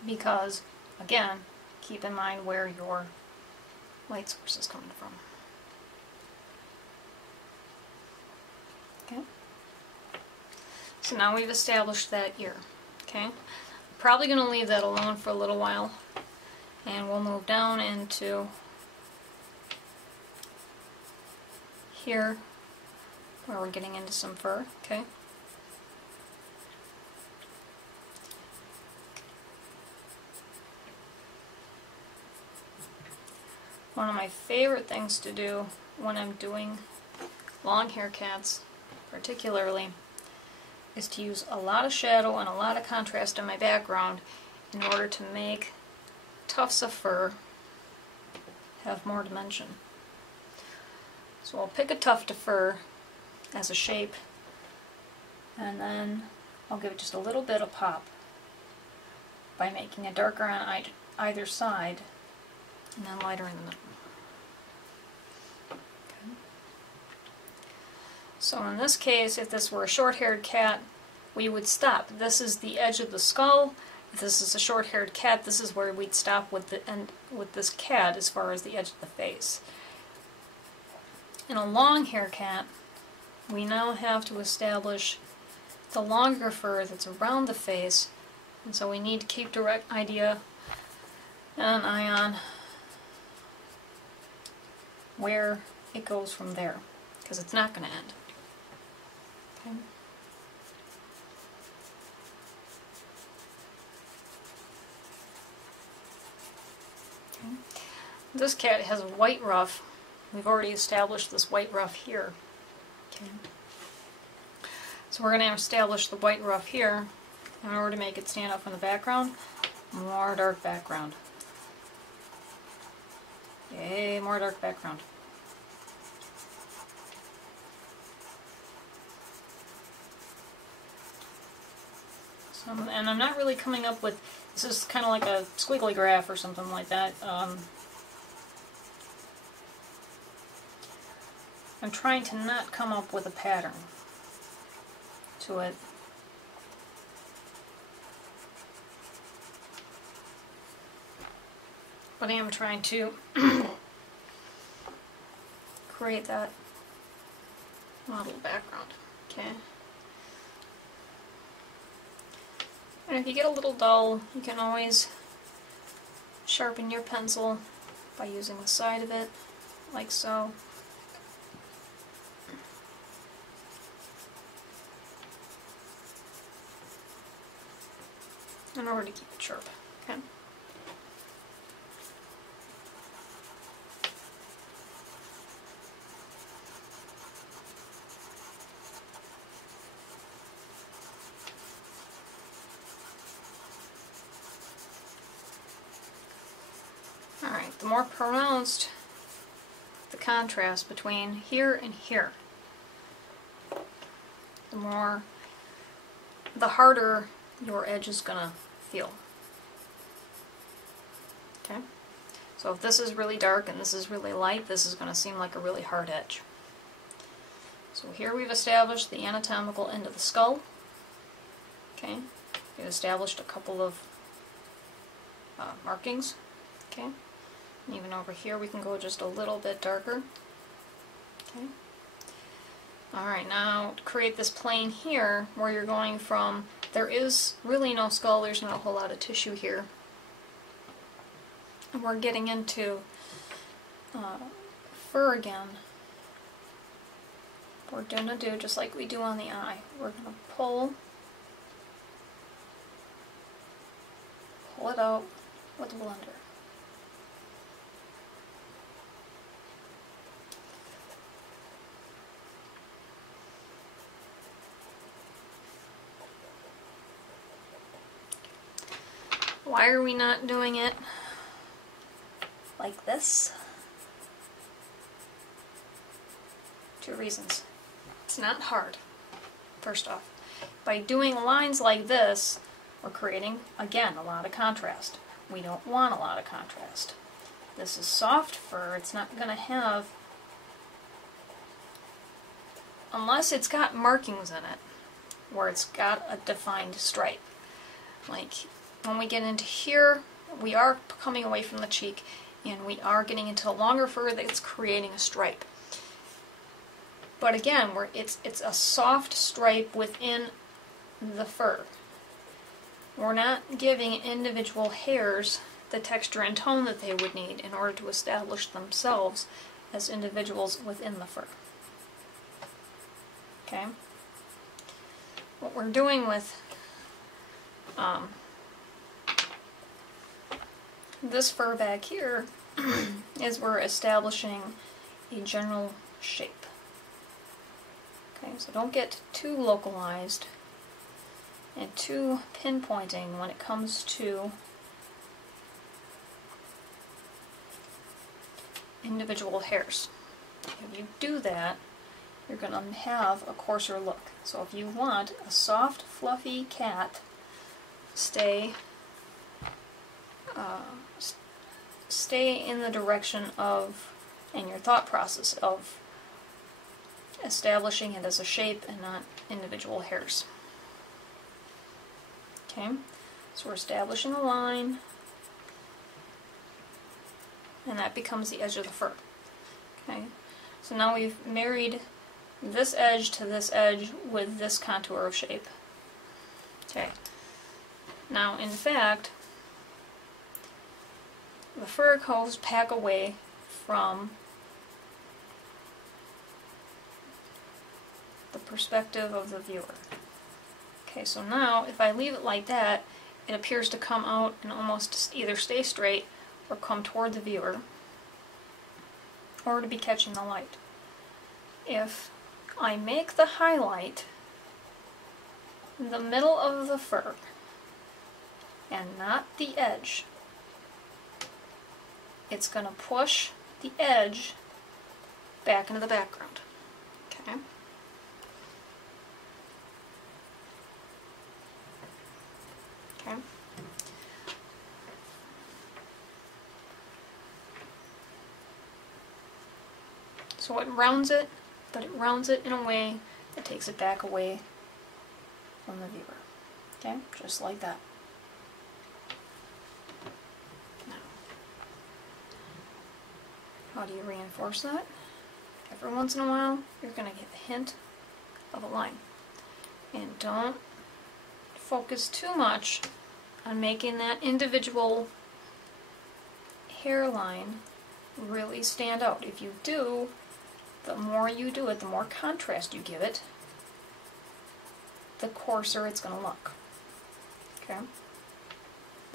Because, again, keep in mind where your light source is coming from. Okay? So now we've established that ear. Okay? Probably going to leave that alone for a little while, and we'll move down into here where we're getting into some fur. Okay? One of my favorite things to do when I'm doing long hair cats, particularly, is to use a lot of shadow and a lot of contrast in my background in order to make tufts of fur have more dimension. So I'll pick a tuft of fur as a shape, and then I'll give it just a little bit of pop by making it darker on either side and then lighter in the middle. Okay. So in this case, if this were a short-haired cat, we would stop. This is the edge of the skull. If this is a short-haired cat, this is where we'd stop with this cat as far as the edge of the face. In a long-haired cat, we now have to establish the longer fur that's around the face, and so we need to keep direct idea and an eye on where it goes from there, because it's not going to end. Okay. This cat has a white ruff. We've already established this white ruff here. Okay. So we're going to establish the white ruff here in order to make it stand out from the background. More dark background. Yay, more dark background. So, and I'm not really coming up with, this is kind of like a squiggly graph or something like that. I'm trying to not come up with a pattern to it. But I am trying to create that model background. Okay. And if you get a little dull, you can always sharpen your pencil by using the side of it, like so. In order to keep it sharp. Okay. Alright, the more pronounced the contrast between here and here, the harder your edge is going to feel. Okay? So if this is really dark and this is really light, this is going to seem like a really hard edge. So here we've established the anatomical end of the skull. Okay? We've established a couple of markings. Okay? And even over here we can go just a little bit darker. Okay? Alright, now to create this plane here where you're going from, there is really no skull, there's not a whole lot of tissue here. And we're getting into fur again. We're going to do just like we do on the eye. We're going to pull it out with a blender. Why are we not doing it like this? 2 reasons. It's not hard, first off. By doing lines like this, we're creating, again, a lot of contrast. We don't want a lot of contrast. This is soft fur. It's not going to have, unless it's got markings in it, where it's got a defined stripe. Like, when we get into here, we are coming away from the cheek, and we are getting into the longer fur that's creating a stripe. But again, it's a soft stripe within the fur. We're not giving individual hairs the texture and tone that they would need in order to establish themselves as individuals within the fur. Okay? What we're doing with this fur back here is we're establishing a general shape. Okay, so don't get too localized and too pinpointing when it comes to individual hairs. If you do that, you're going to have a coarser look. So if you want a soft, fluffy cat, stay in the direction of, and your thought process of, establishing it as a shape and not individual hairs. Okay, so we're establishing a line, and that becomes the edge of the fur. Okay, so now we've married this edge to this edge with this contour of shape. Okay, now in fact, the fur coats back away from the perspective of the viewer. Okay, so now if I leave it like that, it appears to come out and almost either stay straight or come toward the viewer, or to be catching the light. If I make the highlight the middle of the fur and not the edge, it's going to push the edge back into the background. Okay. Okay. So it rounds it, but it rounds it in a way that takes it back away from the viewer. Okay, just like that. Now, how do you reinforce that? Every once in a while, you're going to get a hint of a line. And don't focus too much on making that individual hairline really stand out. If you do, the more you do it, the more contrast you give it, the coarser it's going to look. Okay?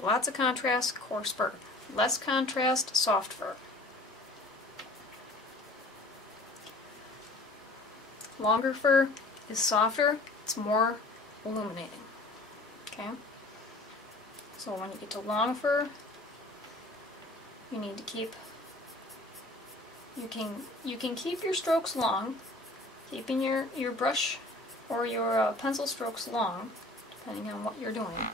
Lots of contrast, coarse fur. Less contrast, soft fur. Longer fur is softer, it's more illuminating. Okay? So when you get to long fur, you need to keep, you can keep your strokes long, keeping your brush or your pencil strokes long, depending on what you're doing,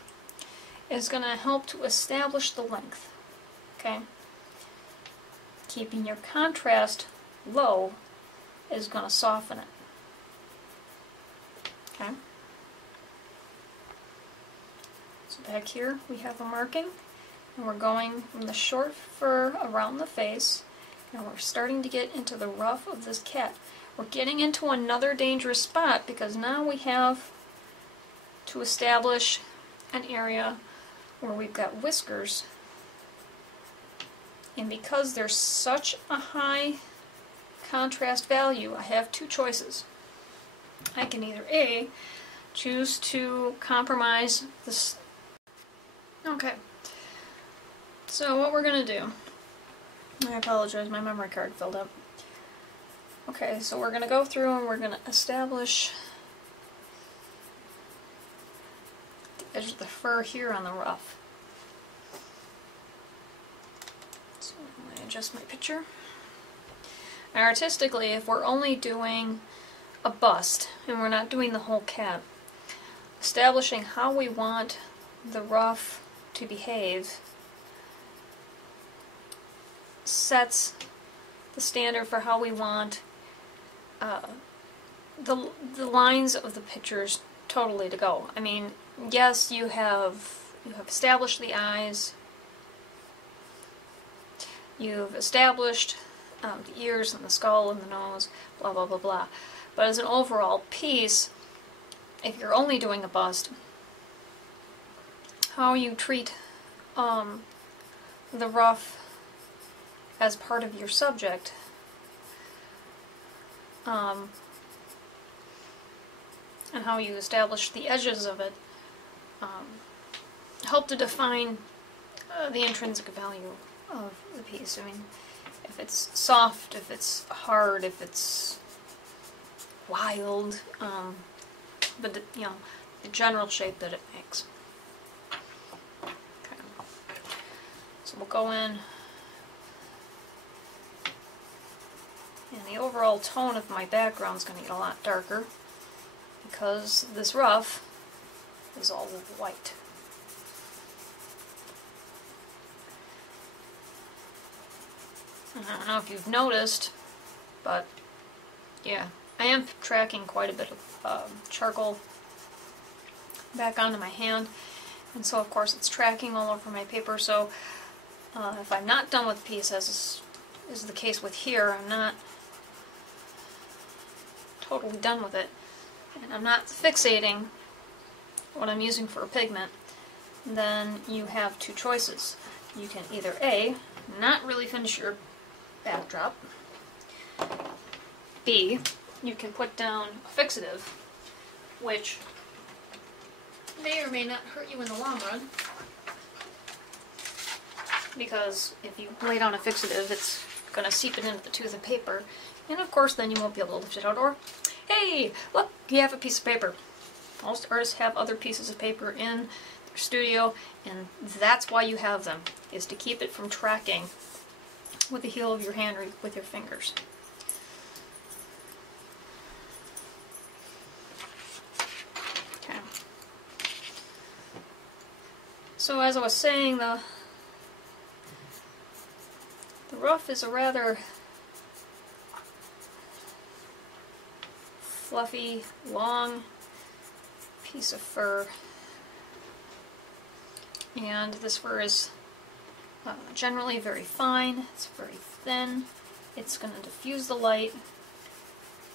is going to help to establish the length. Okay? Keeping your contrast low is going to soften it. Okay? So back here we have a marking, and we're going from the short fur around the face, and we're starting to get into the ruff of this cat. We're getting into another dangerous spot because now we have to establish an area where we've got whiskers, and because there's such a high contrast value, I have two choices. I can either A, choose to compromise this. Okay, so what we're going to do, I apologize, my memory card filled up. Okay, so we're going to go through and we're going to establish the edge of the fur here on the ruff. So let me adjust my picture. Now artistically, if we're only doing a bust and we're not doing the whole cat, establishing how we want the ruff to behave sets the standard for how we want the lines of the pictures totally to go. I mean, yes, you have established the eyes, you've established the ears and the skull and the nose, blah blah blah blah. But as an overall piece, if you're only doing a bust, how you treat the ruff as part of your subject and how you establish the edges of it help to define the intrinsic value of the piece. I mean, if it's soft, if it's hard, if it's wild, but the general shape that it makes. Okay. So we'll go in, and the overall tone of my background is going to get a lot darker because this ruff is all white. I don't know if you've noticed, but yeah, I am tracking quite a bit of charcoal back onto my hand, And so of course it's tracking all over my paper, so if I'm not done with a piece, as is the case with here, I'm not totally done with it, and I'm not fixating what I'm using for a pigment, then you have two choices. You can either A, not really finish your backdrop, B, you can put down a fixative, which may or may not hurt you in the long run, because if you lay down a fixative, it's going to seep it into the tooth of paper, and of course then you won't be able to lift it out. Or, hey, look, you have a piece of paper. Most artists have other pieces of paper in their studio, and that's why you have them, is to keep it from tracking with the heel of your hand or with your fingers. Okay. So as I was saying, the ruff is a rather fluffy, long piece of fur, and this fur is generally very fine, it's very thin, it's going to diffuse the light,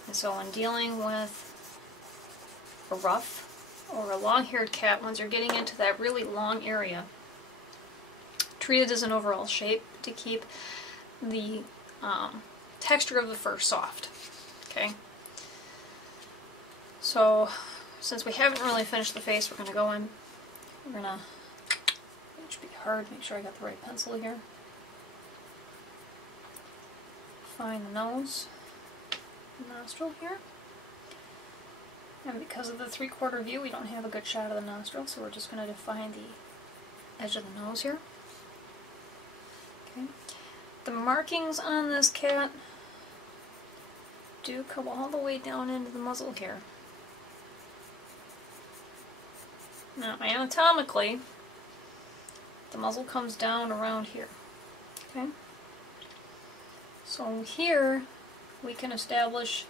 and so when dealing with a ruff or a long-haired cat, once you're getting into that really long area, treat it as an overall shape to keep the texture of the fur soft. Okay. So since we haven't really finished the face, we're going to go in. We're going to, which be hard, make sure I got the right pencil here. Find the nose, nostril here. And because of the 3/4 view, we don't have a good shot of the nostril, so we're just going to define the edge of the nose here. Okay. The markings on this cat do come all the way down into the muzzle here. Now, anatomically, the muzzle comes down around here. Okay? So here, we can establish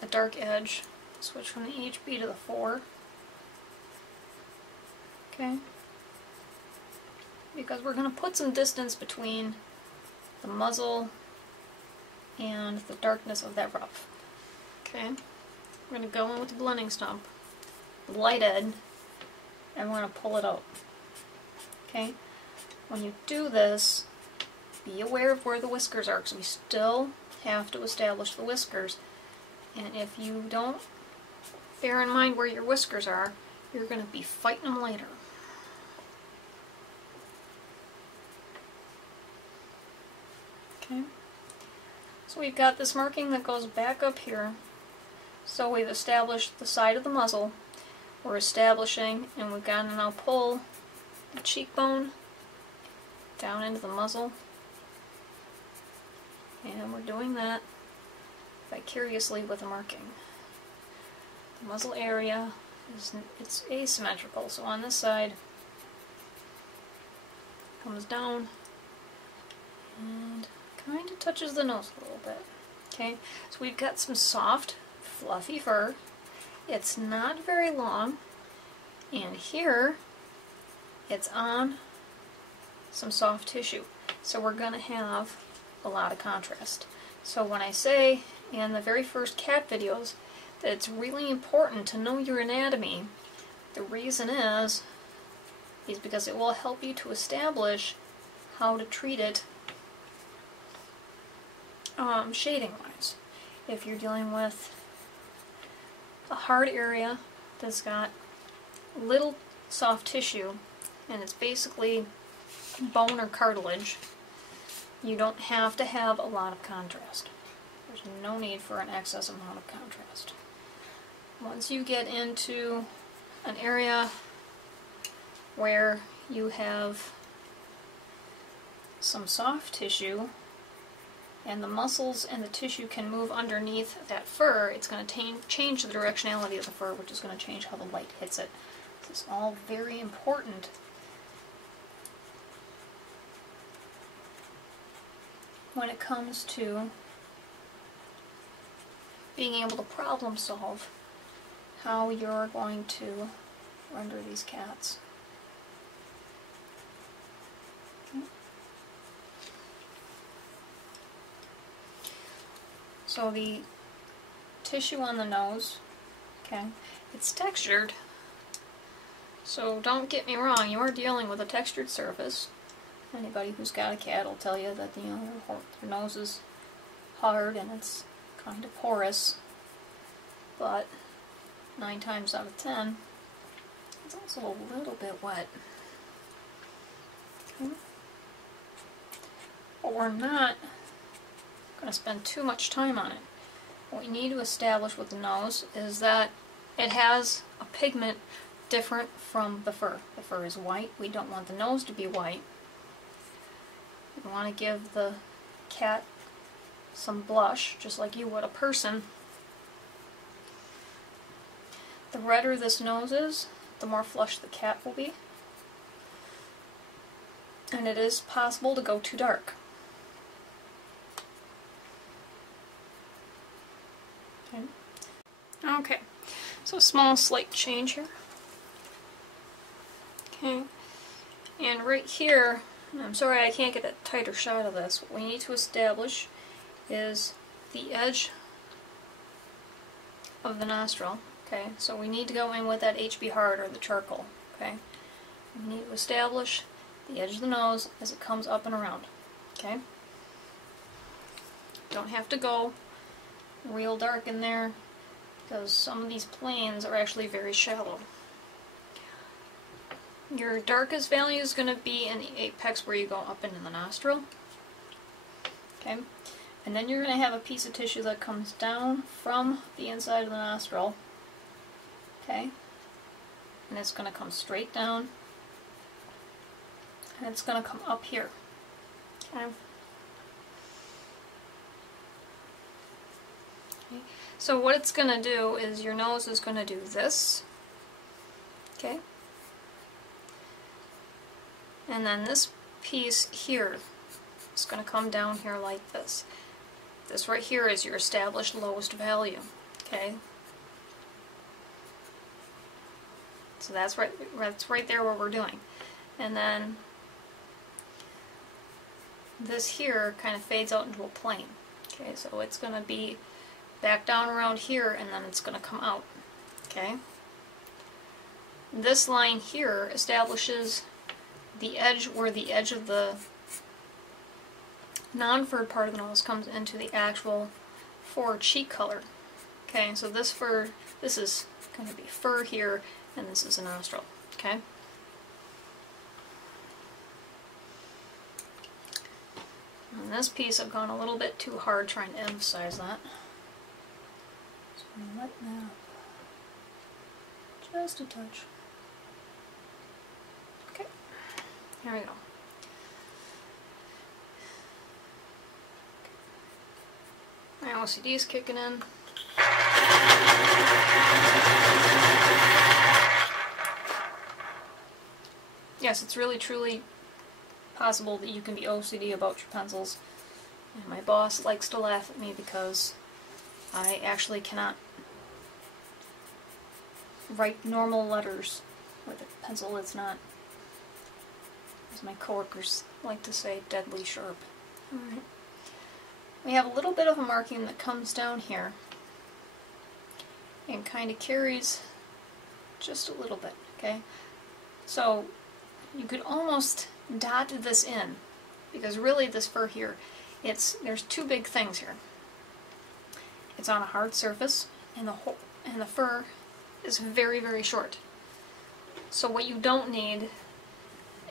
a dark edge. Switch from the HB to the 4. Okay? Because we're going to put some distance between the muzzle and the darkness of that ruff. Okay? We're going to go in with the blending stump, light edge, and we're going to pull it out. Okay? When you do this, be aware of where the whiskers are, because we still have to establish the whiskers. And if you don't bear in mind where your whiskers are, you're going to be fighting them later. Okay? So we've got this marking that goes back up here. So we've established the side of the muzzle. We're establishing, and we've got to now pull the cheekbone down into the muzzle. And we're doing that vicariously with a marking. The muzzle area it's asymmetrical, so on this side comes down and kind of touches the nose a little bit. Okay, so we've got some soft, fluffy fur. It's not very long, and here it's on some soft tissue. So we're going to have a lot of contrast. So when I say in the very first cat videos that it's really important to know your anatomy, the reason is because it will help you to establish how to treat it shading wise. If you're dealing with a hard area that's got little soft tissue and it's basically bone or cartilage, you don't have to have a lot of contrast. There's no need for an excess amount of contrast. Once you get into an area where you have some soft tissue and the muscles and the tissue can move underneath that fur, it's going to change the directionality of the fur, which is going to change how the light hits it. This is all very important when it comes to being able to problem solve how you're going to render these cats. So the tissue on the nose, okay, it's textured. So don't get me wrong, you are dealing with a textured surface. Anybody who's got a cat will tell you that, you know, their nose is hard and it's kind of porous. But 9 times out of 10, it's also a little bit wet. Okay. But we're not going to spend too much time on it. What we need to establish with the nose is that it has a pigment different from the fur. The fur is white. We don't want the nose to be white. We want to give the cat some blush, just like you would a person. The redder this nose is, the more flush the cat will be. And it is possible to go too dark. Okay, so small slight change here. Okay, and right here, I'm sorry I can't get a tighter shot of this. What we need to establish is the edge of the nostril. Okay, so we need to go in with that HB hard or the charcoal. Okay, we need to establish the edge of the nose as it comes up and around. Okay, don't have to go real dark in there, because some of these planes are actually very shallow. Your darkest value is going to be in the apex where you go up into the nostril. Okay, and then you're going to have a piece of tissue that comes down from the inside of the nostril. Okay, and it's going to come straight down, and it's going to come up here. Okay. So what it's going to do is your nose is going to do this, okay, and then this piece here is going to come down here like this. This right here is your established lowest value, okay. So that's right there what we're doing, and then this here kind of fades out into a plane. Okay, so it's going to be back down around here, and then it's going to come out. Okay. This line here establishes the edge where the edge of the non-furred part of the nose comes into the actual forward cheek color. Okay, so this is going to be fur here, and this is a nostril. Okay. And this piece I've gone a little bit too hard trying to emphasize that. Lighten that up just a touch. Okay, here we go. My OCD is kicking in. Yes, it's really truly possible that you can be OCD about your pencils. And my boss likes to laugh at me because I actually cannot write normal letters with a pencil that's not, as my coworkers like to say, deadly sharp. Alright. We have a little bit of a marking that comes down here and kind of carries just a little bit, okay? So you could almost dot this in, because really this fur here, there's two big things here. It's on a hard surface, and the fur is very, very short. So what you don't need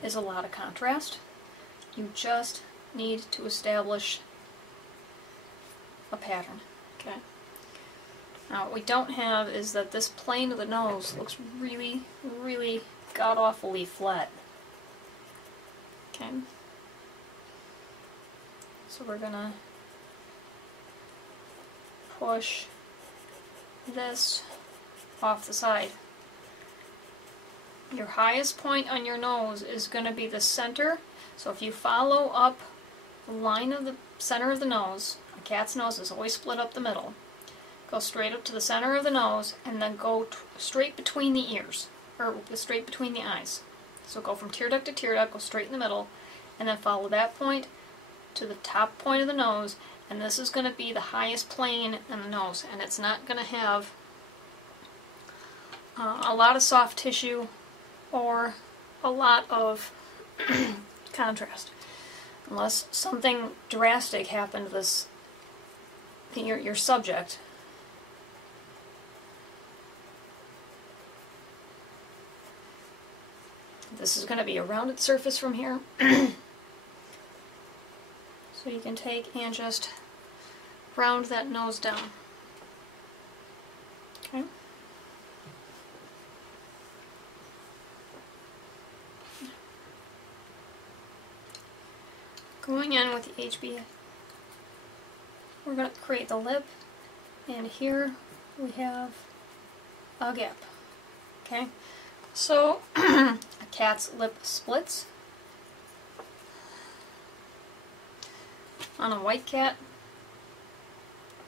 is a lot of contrast. You just need to establish a pattern. Okay. Now what we don't have is that this plane of the nose looks really, really god-awfully flat. Okay. So we're gonna push this off the side. Your highest point on your nose is going to be the center. So if you follow up the line of the center of the nose, a cat's nose is always split up the middle. Go straight up to the center of the nose and then go straight between the ears, or straight between the eyes. So go from tear duct to tear duct, go straight in the middle, and then follow that point to the top point of the nose, And this is going to be the highest plane in the nose, and it's not going to have a lot of soft tissue or a lot of contrast, unless something drastic happened to this your subject. This is going to be a rounded surface from here. So you can take and just round that nose down. Okay. Going in with the HB, we're going to create the lip, and here we have a gap. Okay, so a cat's lip splits. On a white cat,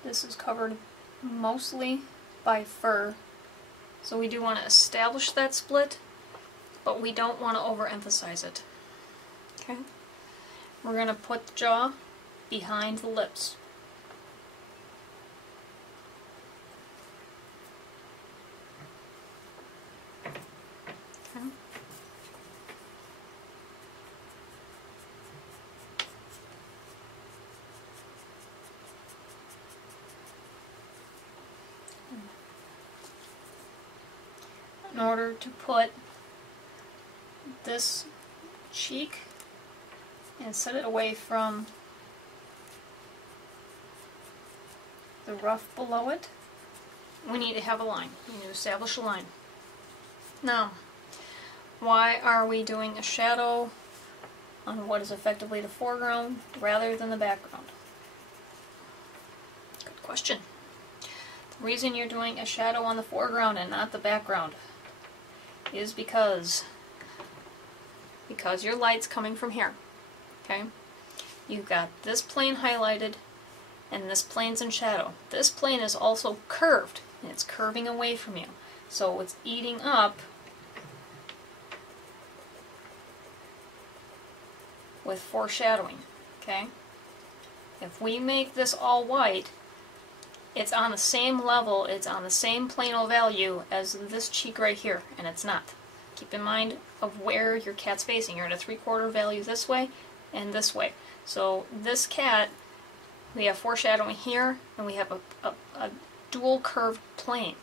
this is covered mostly by fur, so we do want to establish that split, but we don't want to overemphasize it. Okay, we're going to put the jaw behind the lips. Okay. In order to put this cheek and set it away from the ruff below it, we need to have a line. We need to establish a line. Now, why are we doing a shadow on what is effectively the foreground rather than the background? Good question. The reason you're doing a shadow on the foreground and not the background is because your light's coming from here. Okay? You've got this plane highlighted and this plane's in shadow. This plane is also curved, and it's curving away from you. So it's eating up with foreshadowing. Okay? If we make this all white, it's on the same level, it's on the same plano value as this cheek right here, and it's not. Keep in mind of where your cat's facing. You're at a 3/4 value this way and this way. So this cat, we have foreshadowing here, and we have a dual curved plane.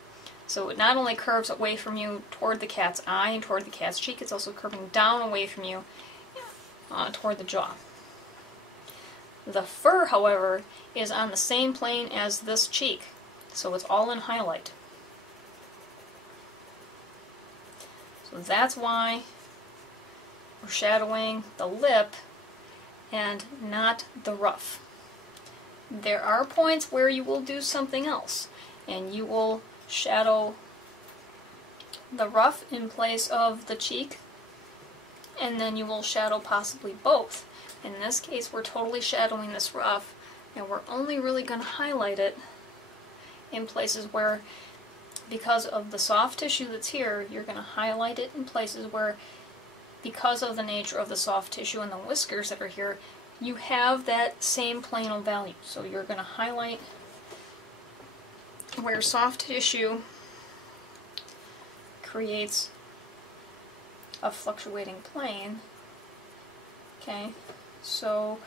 So it not only curves away from you toward the cat's eye and toward the cat's cheek, it's also curving down away from you toward the jaw. The fur, however, is on the same plane as this cheek, so it's all in highlight. So that's why we're shadowing the lip and not the ruff. There are points where you will do something else, and you will shadow the ruff in place of the cheek, and then you will shadow possibly both. In this case, we're totally shadowing this ruff, and we're only really going to highlight it in places where, because of the soft tissue that's here, you're going to highlight it in places where, because of the nature of the soft tissue and the whiskers that are here, you have that same plano value. So you're going to highlight where soft tissue creates a fluctuating plane. Okay, so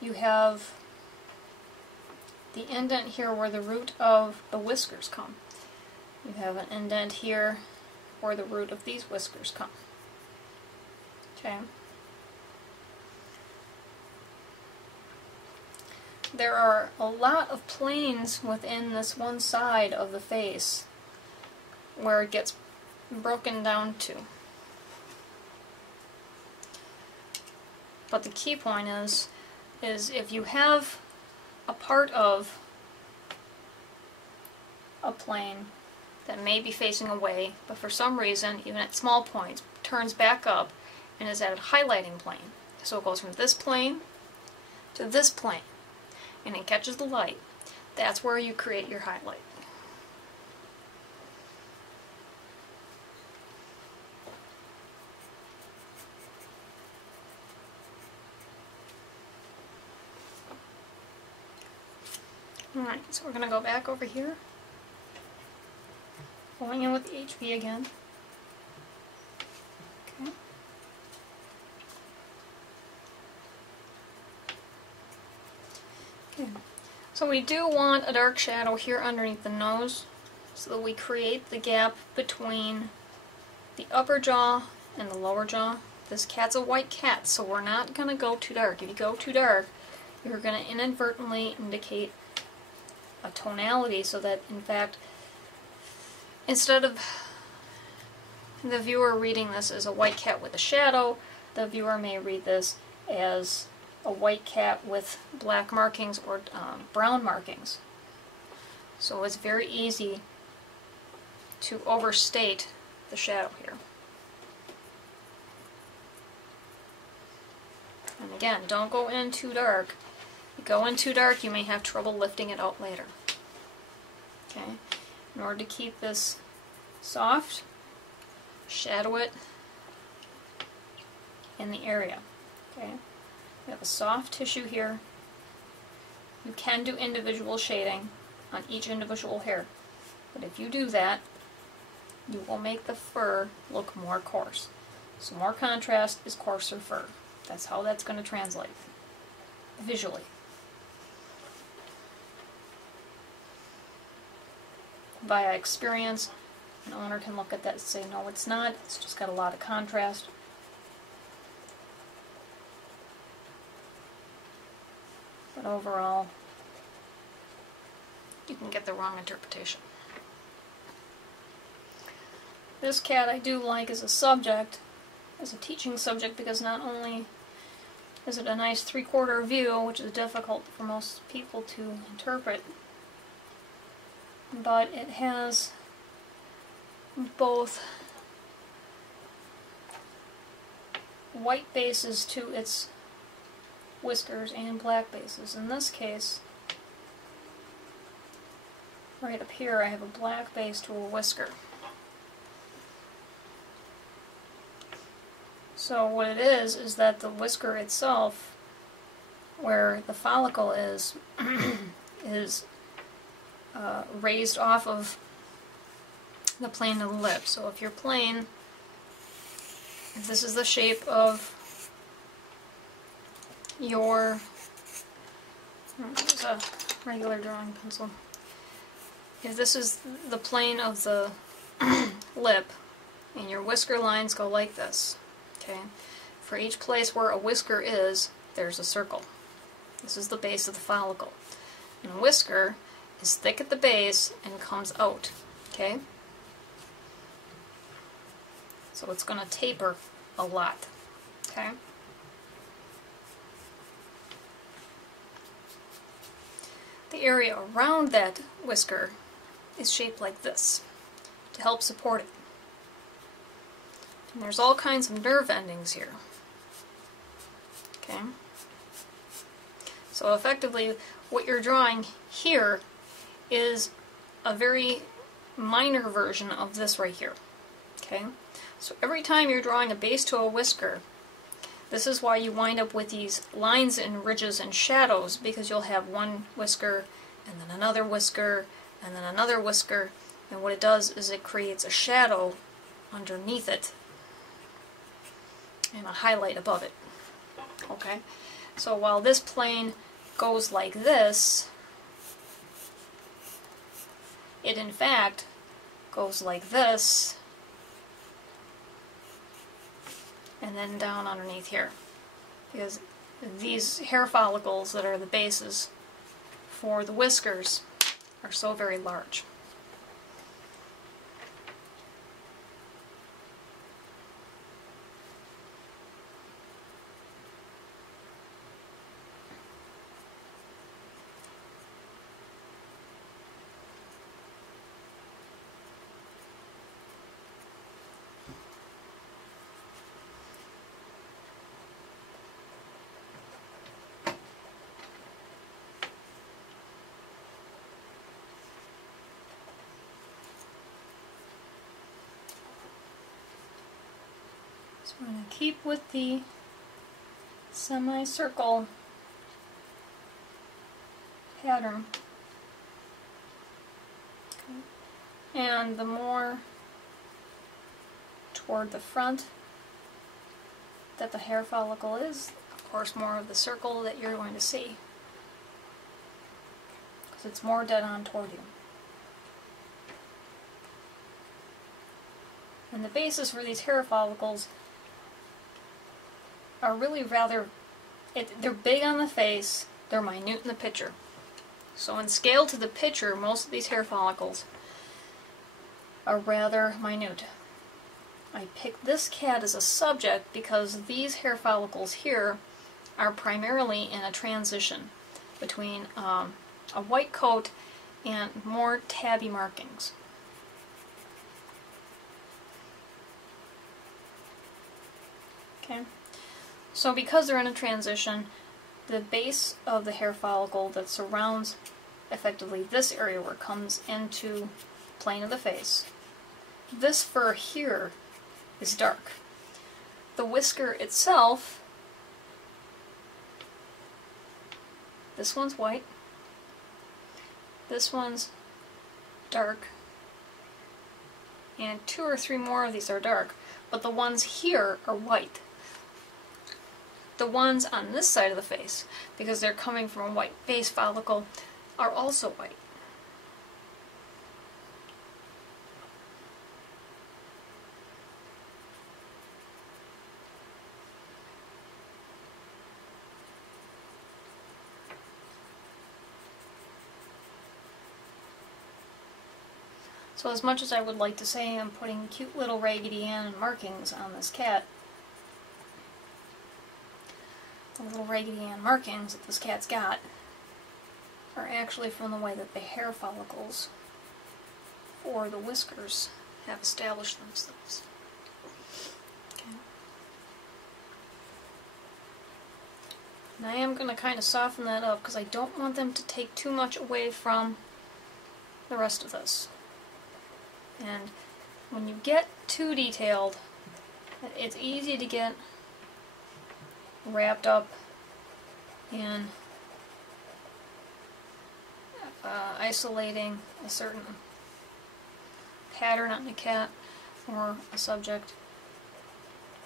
you have the indent here where the root of the whiskers come. You have an indent here where the root of these whiskers come. Okay. There are a lot of planes within this one side of the face where it gets broken down to. But the key point is if you have a part of a plane that may be facing away, but for some reason, even at small points, turns back up and is at a highlighting plane. So it goes from this plane to this plane, and it catches the light. That's where you create your highlight. Alright, so we're going to go back over here. Going in with the HB again. Okay. Okay. So we do want a dark shadow here underneath the nose so that we create the gap between the upper jaw and the lower jaw. This cat's a white cat, so we're not going to go too dark. If you go too dark, you're going to inadvertently indicate a tonality so that, in fact, instead of the viewer reading this as a white cat with a shadow, the viewer may read this as a white cat with black markings or brown markings. So it's very easy to overstate the shadow here. And again, don't go in too dark. If you go in too dark, you may have trouble lifting it out later. Okay? In order to keep this soft, shadow it in the area. Okay? We have a soft tissue here. You can do individual shading on each individual hair, but if you do that, you will make the fur look more coarse. So more contrast is coarser fur. That's how that's going to translate visually. Via experience, an owner can look at that and say, no, it's not. It's just got a lot of contrast. But overall, you can get the wrong interpretation. This cat I do like as a subject, as a teaching subject, because not only is it a nice 3/4 view, which is difficult for most people to interpret, but it has both white bases to its whiskers and black bases. In this case, right up here, I have a black base to a whisker. So what it is that the whisker itself, where the follicle is, is raised off of the plane of the lip. So if you're plain, if this is the shape of your, there's a regular drawing pencil. If this is the plane of the lip, and your whisker lines go like this, okay? For each place where a whisker is, there's a circle. This is the base of the follicle. And a whisker is thick at the base and comes out, okay? So it's going to taper a lot, okay? The area around that whisker is shaped like this to help support it. And there's all kinds of nerve endings here. Okay? So effectively, what you're drawing here is a very minor version of this right here. Okay? So every time you're drawing a base to a whisker, this is why you wind up with these lines and ridges and shadows, because you'll have one whisker, and then another whisker, and then another whisker, and what it does is it creates a shadow underneath it and a highlight above it. Okay? So while this plane goes like this, it in fact goes like this, and then down underneath here, because these hair follicles that are the bases for the whiskers are so very large. So I'm going to keep with the semicircle pattern And the more toward the front that the hair follicle is, of course, more of the circle that you're going to see, because it's more dead on toward you. And the basis for these hair follicles are really rather, they're big on the face, they're minute in the picture. So in scale to the picture, most of these hair follicles are rather minute. I picked this cat as a subject because these hair follicles here are primarily in a transition between a white coat and more tabby markings. Okay, so because they're in a transition, the base of the hair follicle that surrounds effectively this area where it comes into plane of the face, this fur here is dark. The whisker itself, this one's white, this one's dark, and 2 or 3 more of these are dark, but the ones here are white. The ones on this side of the face, because they're coming from a white base follicle, are also white. So as much as I would like to say I'm putting cute little Raggedy Ann markings on this cat, the little Raggedy Ann markings that this cat's got are actually from the way that the hair follicles for the whiskers have established themselves. Okay. And I am going to kind of soften that up because I don't want them to take too much away from the rest of this. And when you get too detailed, it's easy to get wrapped up in isolating a certain pattern on a cat or a subject,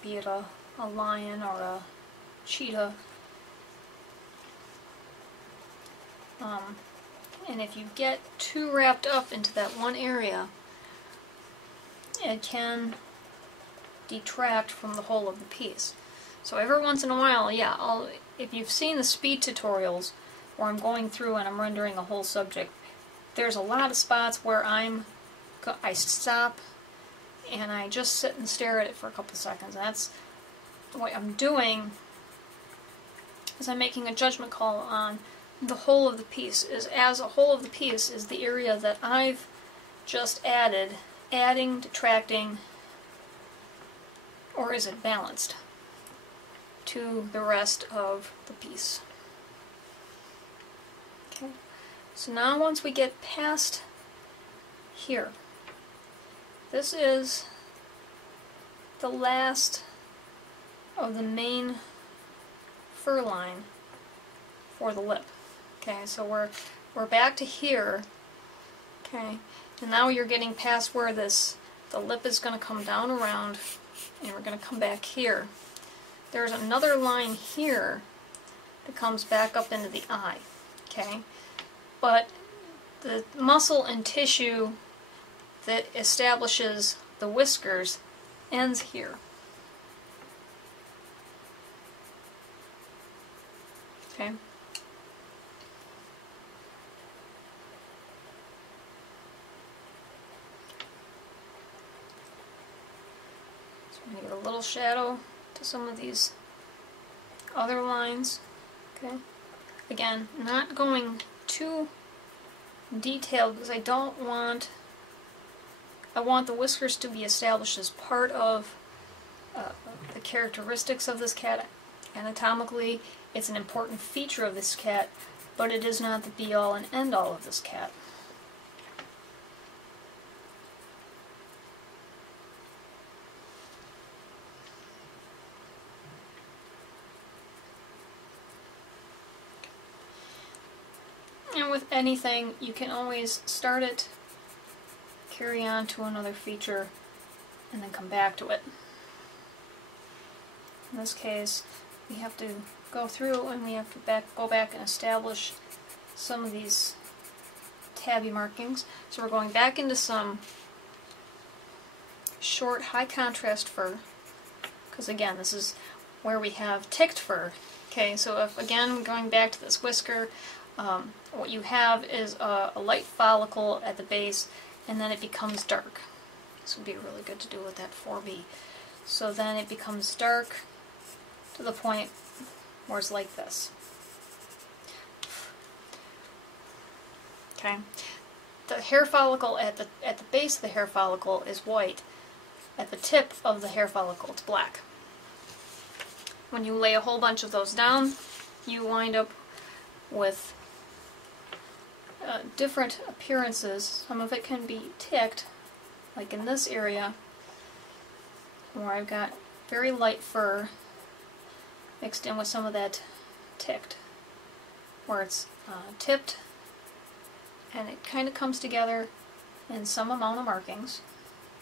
be it a lion or a cheetah. And if you get too wrapped up into that one area, it can detract from the whole of the piece. So every once in a while, yeah, if you've seen the speed tutorials where I'm going through and I'm rendering a whole subject, there's a lot of spots where I stop and I just sit and stare at it for a couple seconds. And that's what I'm doing, is I'm making a judgment call on the whole of the piece. As a whole of the piece is the area that I've just adding, detracting, or is it balanced to the rest of the piece. Okay. So now once we get past here, this is the last of the main fur line for the lip. Okay, so we're back to here. Okay, and now you're getting past where the lip is going to come down around, and we're going to come back here. There's another line here that comes back up into the eye. Okay, but the muscle and tissue that establishes the whiskers ends here. Okay. So I'm going to get a little shadow to some of these other lines. Okay. Again, not going too detailed because I want the whiskers to be established as part of the characteristics of this cat. Anatomically, it's an important feature of this cat, but it is not the be-all and end-all of this cat. And with anything, you can always start it carry on to another feature and then come back to it. In this case, we have to go through and we have to go back and establish some of these tabby markings. So we're going back into some short, high contrast fur, because again, this is where we have ticked fur. Okay, so if again going back to this whisker, what you have is a light follicle at the base, and then it becomes dark. This would be really good to do with that 4B. So then it becomes dark to the point where it's like this. Okay, the hair follicle at the base of the hair follicle is white. At the tip of the hair follicle, it's black. When you lay a whole bunch of those down, you wind up with different appearances. Some of it can be ticked, like in this area, where I've got very light fur mixed in with some of that ticked, where it's tipped, and it kind of comes together in some amount of markings.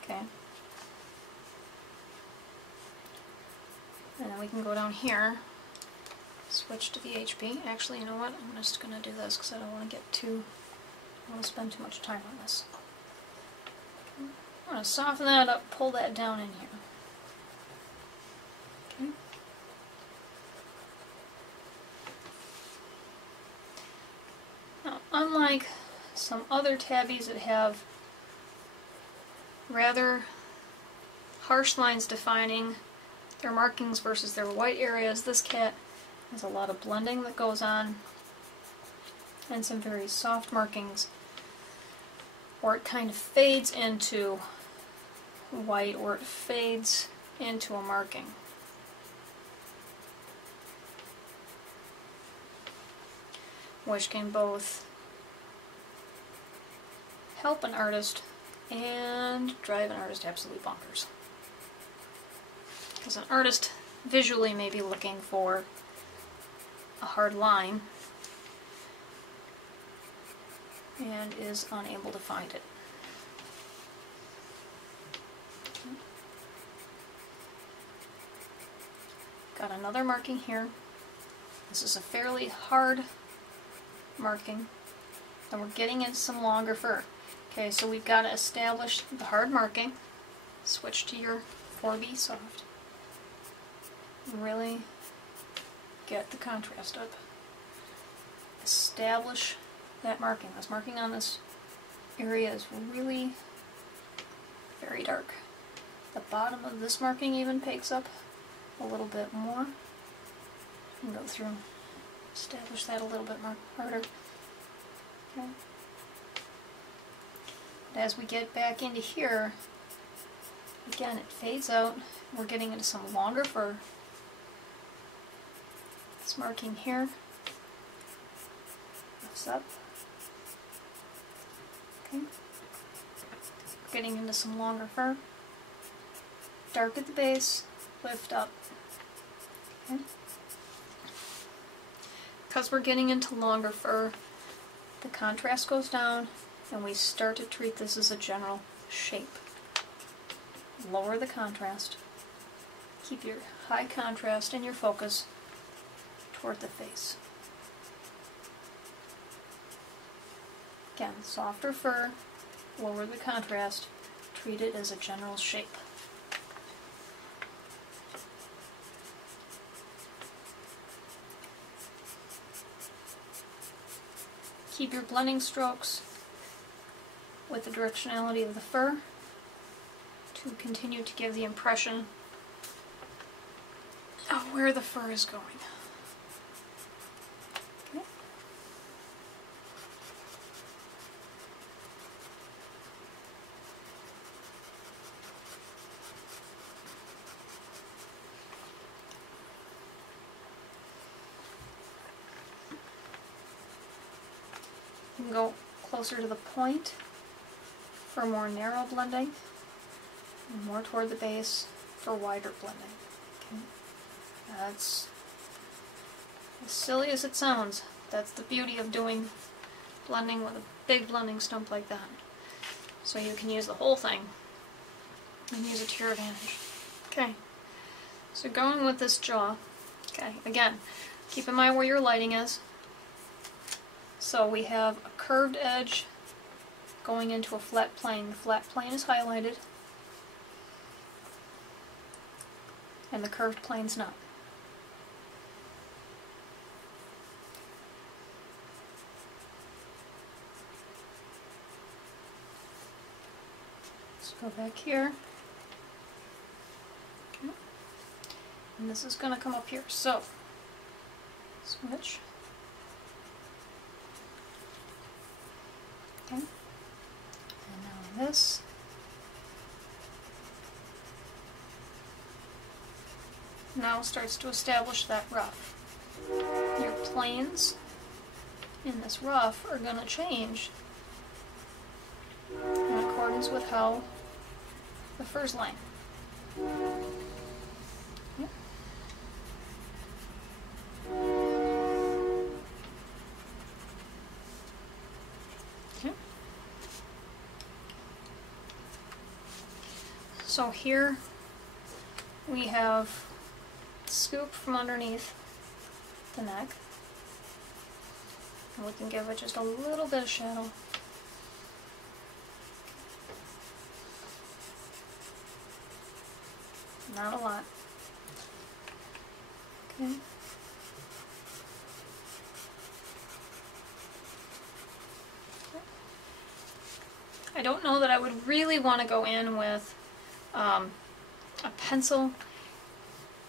Okay. And then we can go down here, switch to VHP. Actually, you know what? I'm just going to do this because I don't want to spend too much time on this. I'm going to soften that up, pull that down in here. Okay. Now, unlike some other tabbies that have rather harsh lines defining their markings versus their white areas, this cat has a lot of blending that goes on and some very soft markings, or it kind of fades into white, or it fades into a marking. Which can both help an artist and drive an artist absolutely bonkers. Because an artist visually may be looking for a hard line and is unable to find it. Got another marking here. This is a fairly hard marking, and we're getting into some longer fur. Okay, so we've got to establish the hard marking. Switch to your 4B soft. Really get the contrast up. Establish that marking. This marking on this area is really very dark. The bottom of this marking even picks up a little bit more. And go through, establish that a little bit more harder. Okay. And as we get back into here, again it fades out. We're getting into some longer fur. This marking here lifts up. Okay. We're getting into some longer fur. Dark at the base, lift up. Okay. Because we're getting into longer fur, the contrast goes down and we start to treat this as a general shape. Lower the contrast. Keep your high contrast and your focus toward the face. Again, softer fur, lower the contrast, treat it as a general shape. Keep your blending strokes with the directionality of the fur to continue to give the impression of where the fur is going. Okay. You can go closer to the point for more narrow blending, and more toward the base for wider blending. Okay. That's as silly as it sounds. That's the beauty of doing blending with a big blending stump like that. So you can use the whole thing and use it to your advantage. Okay, so going with this jaw, okay, again, keep in mind where your lighting is. So we have a curved edge going into a flat plane. The flat plane is highlighted, and the curved plane's not. Let's go back here. Okay. And this is going to come up here. So, switch. Okay. And now this. Now starts to establish that ruff. Your planes in this ruff are going to change in accordance with how the fur's laying. Yep. Okay. So here we have scoop from underneath the neck, and we can give it just a little bit of shadow. Not a lot. Okay. I don't know that I would really want to go in with a pencil,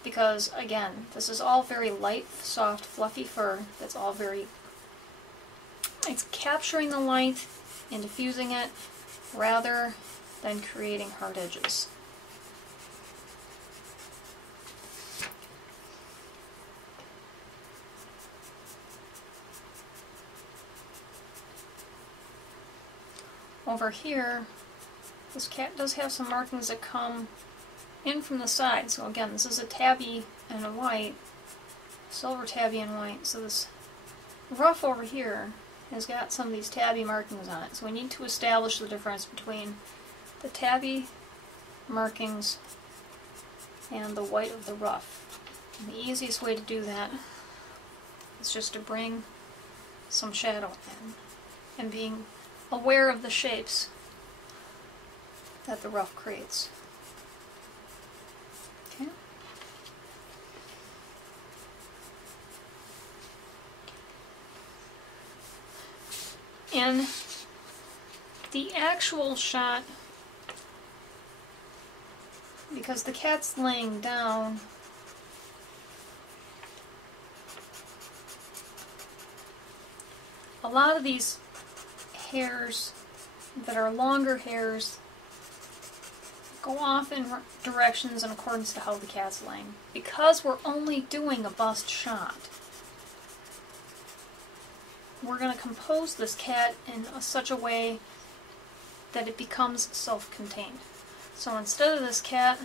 because again, this is all very light, soft, fluffy fur. That's all very, it's capturing the light and diffusing it rather than creating hard edges. Over here, this cat does have some markings that come in from the side. So again, this is a tabby and a white, silver tabby and white. So this ruff over here has got some of these tabby markings on it. So we need to establish the difference between the tabby markings and the white of the ruff. And the easiest way to do that is just to bring some shadow in and being aware of the shapes that the ruff creates. Okay. In the actual shot, because the cat's laying down, a lot of these hairs that are longer hairs go off in directions in accordance to how the cat's laying. Because we're only doing a bust shot, we're going to compose this cat in such a way that it becomes self-contained. So instead of this cat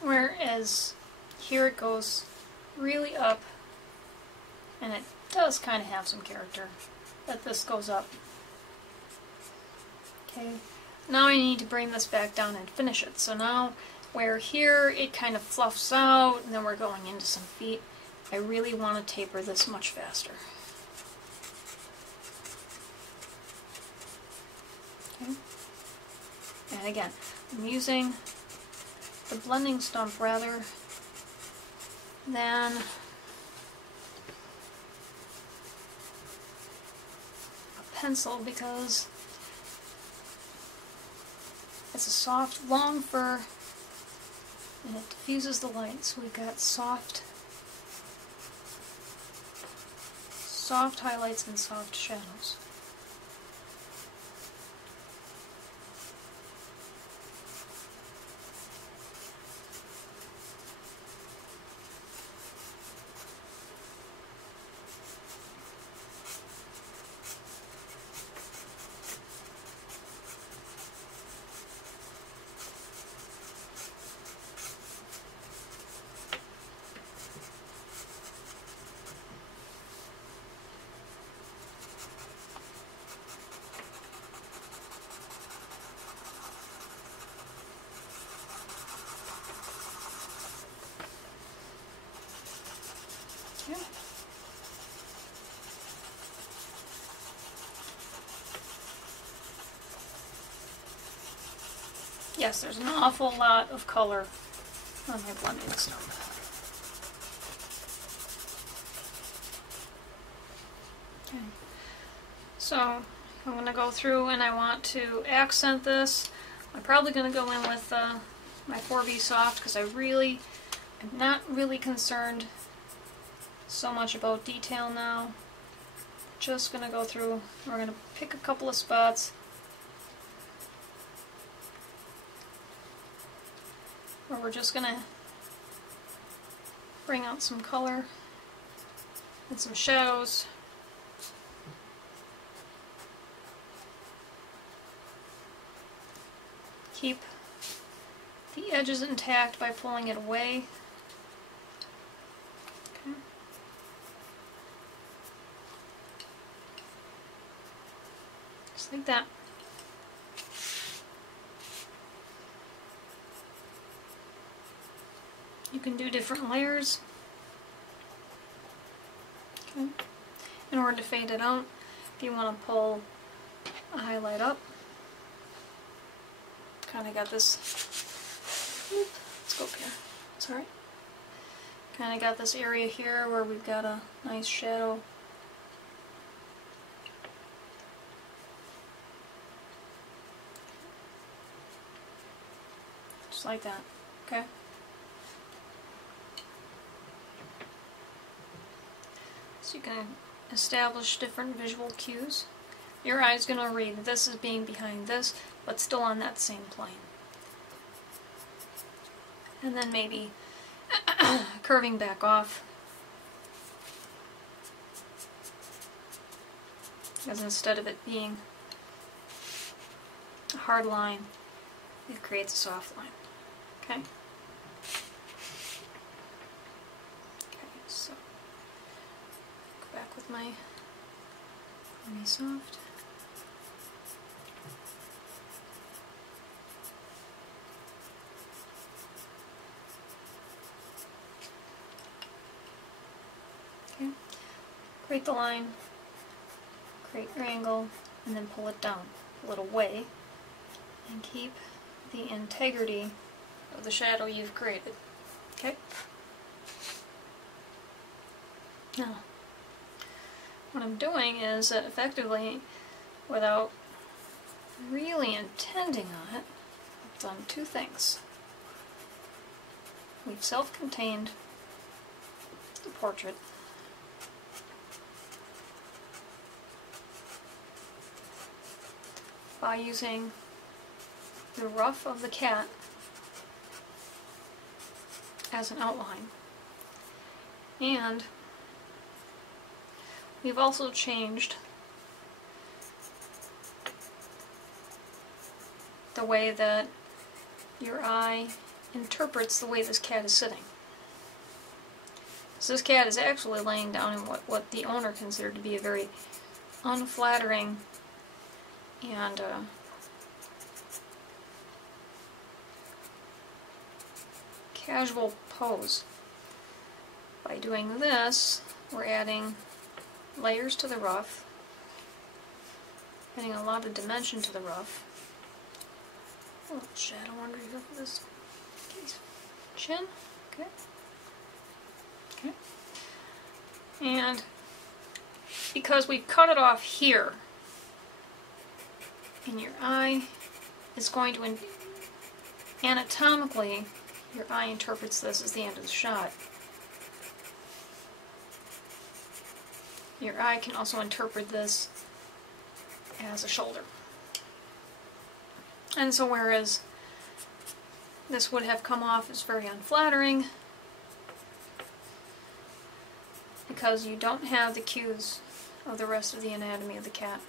whereas here it goes really up, and it does kind of have some character, that this goes up. Okay, now I need to bring this back down and finish it. So now where here it kind of fluffs out and then we're going into some feet, I really want to taper this much faster. Okay. And again, I'm using the blending stump rather than a pencil, because it's a soft, long fur and it diffuses the light. So we've got soft highlights and soft shadows. Okay. Yes, there's an awful lot of color on my blending stuff. Okay. So I'm going to go through and I want to accent this. I'm probably going to go in with my 4B Soft because I'm not really concerned so much about detail now. Just going to go through, we're going to pick a couple of spots where we're just going to bring out some color and some shadows. Keep the edges intact by pulling it away. Okay. Just like that. You can do different layers. Okay. In order to fade it out, if you want to pull a highlight up, kind of got this, let's go up here, sorry. Kind of got this area here where we've got a nice shadow. Just like that, okay? So you can establish different visual cues. Your eye's going to read this as being behind this, but still on that same plane. And then maybe curving back off. Because instead of it being a hard line, it creates a soft line. Okay? Okay, so go back with my soft. Okay. Create the line, create your angle, and then pull it down, pull it away, and keep the integrity of the shadow you've created. Okay? Now, what I'm doing is that effectively, without really intending on it, I've done two things. We've self-contained the portrait. By using the ruff of the cat as an outline. And we've also changed the way that your eye interprets the way this cat is sitting. So this cat is actually laying down in what the owner considered to be a very unflattering and casual pose. By doing this, we're adding layers to the ruff, adding a lot of dimension to the ruff. A little shadow under here for this chin. Okay. Okay. And because we've cut it off here, and your eye is going to, anatomically, your eye interprets this as the end of the shot. Your eye can also interpret this as a shoulder. And so whereas this would have come off as very unflattering, because you don't have the cues of the rest of the anatomy of the cat.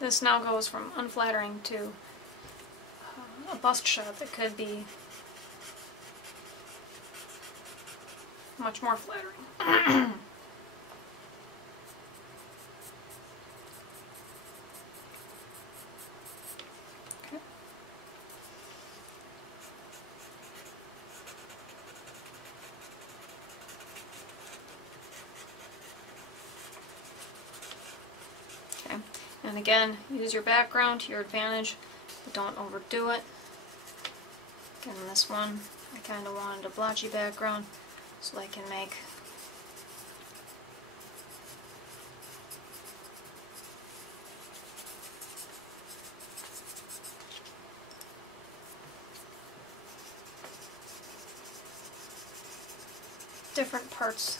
This now goes from unflattering to a bust shot that could be much more flattering. Okay. And again, use your background to your advantage, but don't overdo it. Again, this one, I kind of wanted a blotchy background so I can make different parts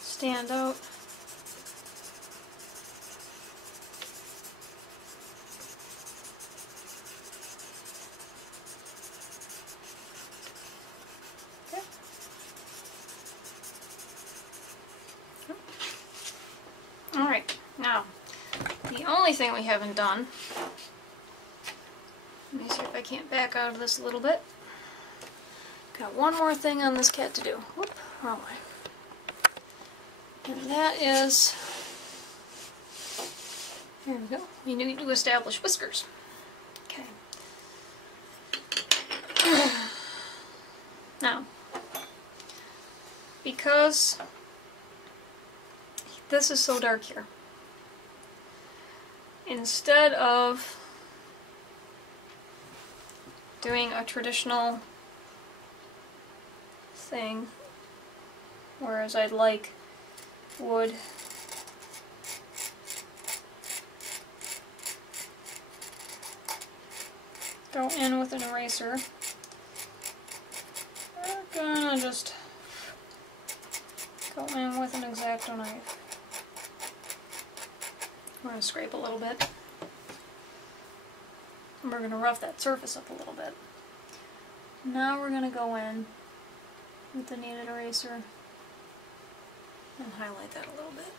stand out. Okay. Alright, now the only thing we haven't done, let me see if I can't back out of this a little bit. Got one more thing on this cat to do. Whoop, wrong way. And that is, here we go, we need to establish whiskers. Okay. Now, because this is so dark here, instead of doing a traditional thing, whereas I'd like would go in with an eraser, we're gonna just go in with an X-Acto knife. We're gonna scrape a little bit, and we're gonna rough that surface up a little bit. Now we're gonna go in with the kneaded eraser and highlight that a little bit.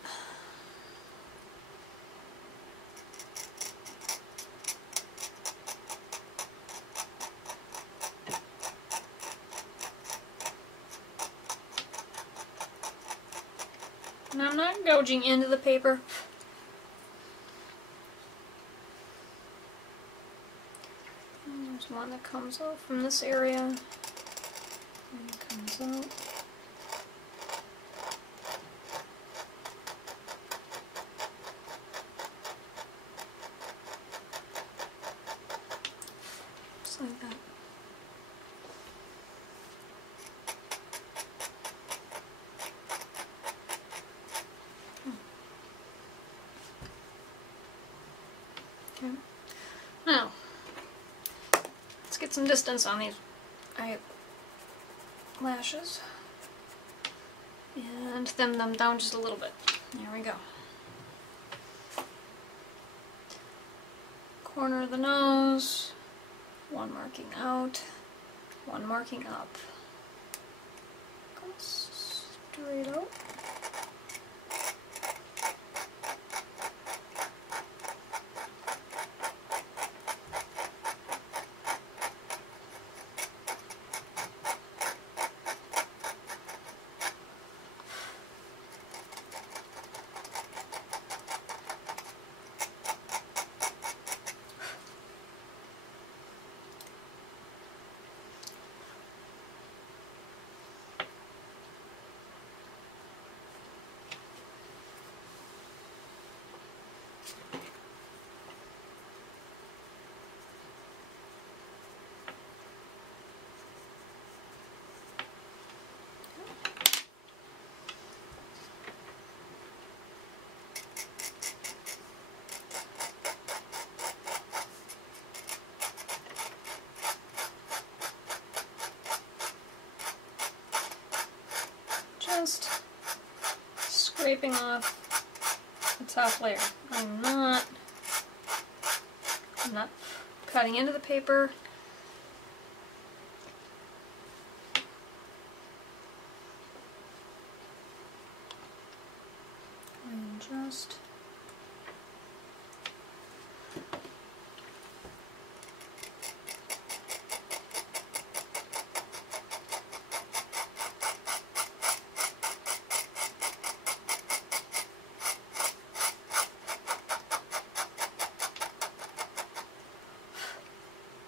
And I'm not gouging into the paper. And there's one that comes off from this area. And it comes out. Just like that. Okay. Now, let's get some distance on these eyelashes and thin them down just a little bit. There we go. Corner of the nose, one marking out, one marking up. Go straight out. Just scraping off the top layer. I'm not cutting into the paper. I'm just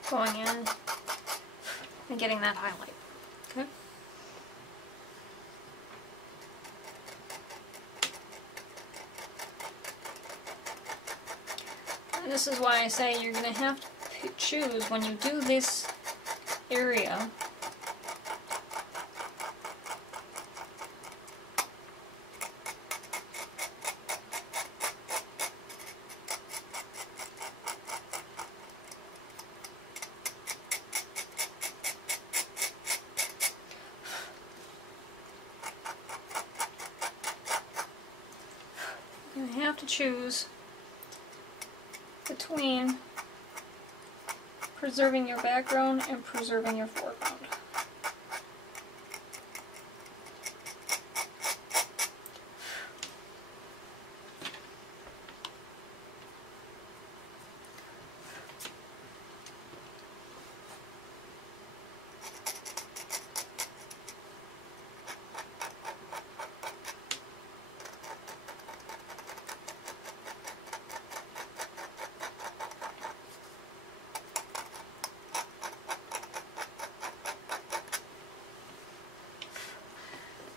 going in and getting that highlight. Okay. this is why I say you're going to have to choose when you do this area. You're going to have to choose between preserving your background and preserving your foreground.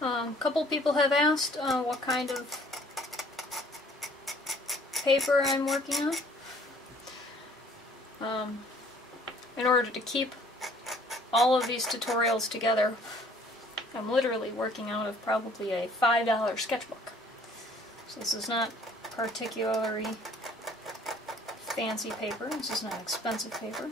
A couple people have asked what kind of paper I'm working on. In order to keep all of these tutorials together, I'm literally working out of probably a $5 sketchbook. So this is not particularly fancy paper, this is not expensive paper.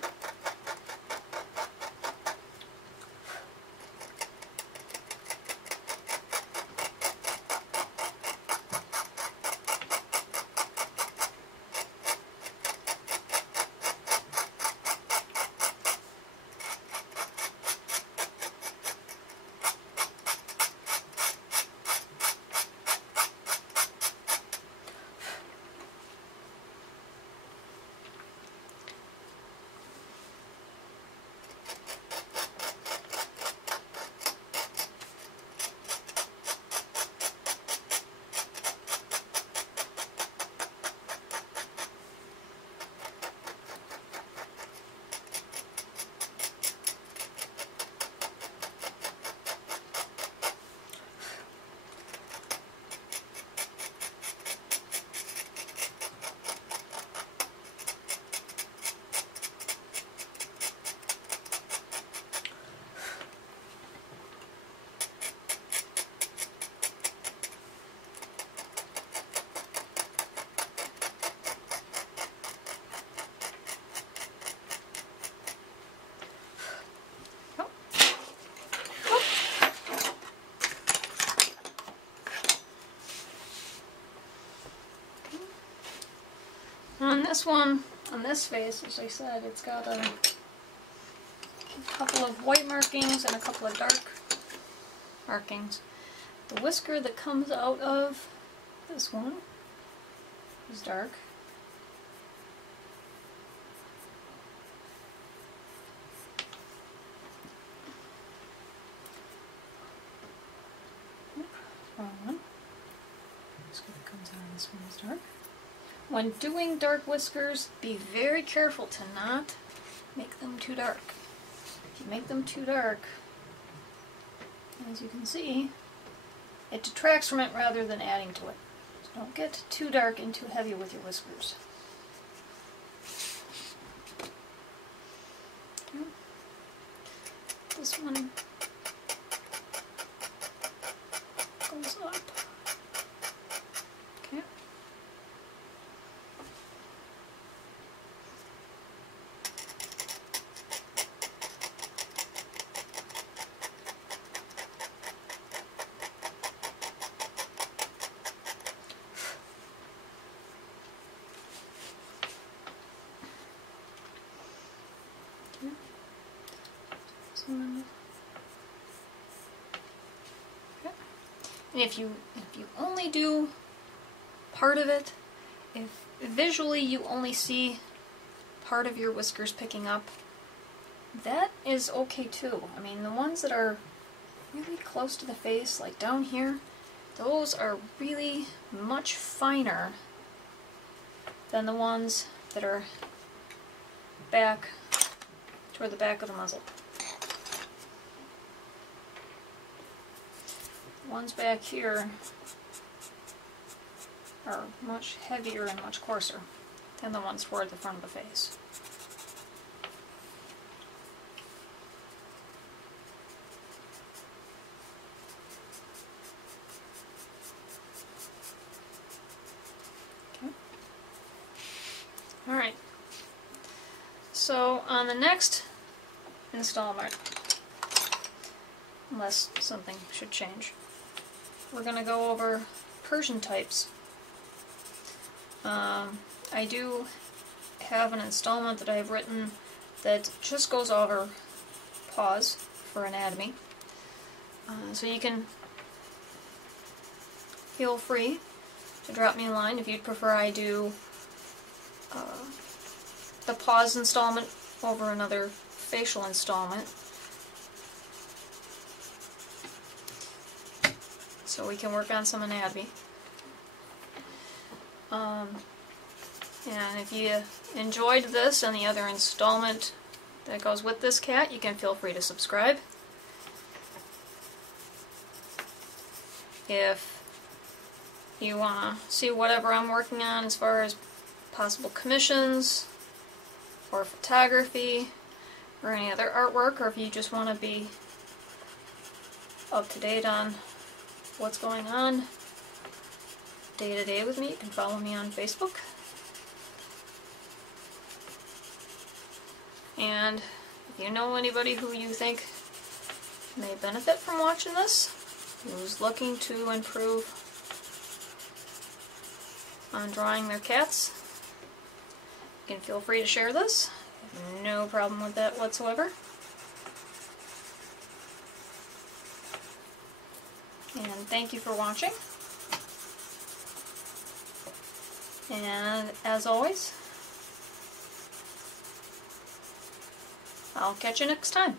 On this one, on this face, as I said, it's got a couple of white markings and a couple of dark markings. The whisker that comes out of this one is dark. Wrong one. Whisker that comes out of this one is dark. When doing dark whiskers, be very careful to not make them too dark. If you make them too dark, as you can see, it detracts from it rather than adding to it. So don't get too dark and too heavy with your whiskers. Okay. This one goes up. Okay. And if you only do part of it, if visually you only see part of your whiskers picking up, that is okay too. I mean, the ones that are really close to the face, like down here, those are really much finer than the ones that are back toward the back of the muzzle. The ones back here are much heavier and much coarser and the ones toward the front of the face. Okay. Alright. So on the next installment, unless something should change, we're going to go over Persian types. I do have an installment that I've written that just goes over paws for anatomy. So you can feel free to drop me a line if you'd prefer I do the paws installment over another facial installment. So we can work on some anatomy. And if you enjoyed this and the other installment that goes with this cat, you can feel free to subscribe. If you want to see whatever I'm working on as far as possible commissions or photography or any other artwork, or if you just want to be up to date on what's going on day to day with me, you can follow me on Facebook. And if you know anybody who you think may benefit from watching this, who's looking to improve on drawing their cats, you can feel free to share this. No problem with that whatsoever. And thank you for watching. And as always, I'll catch you next time.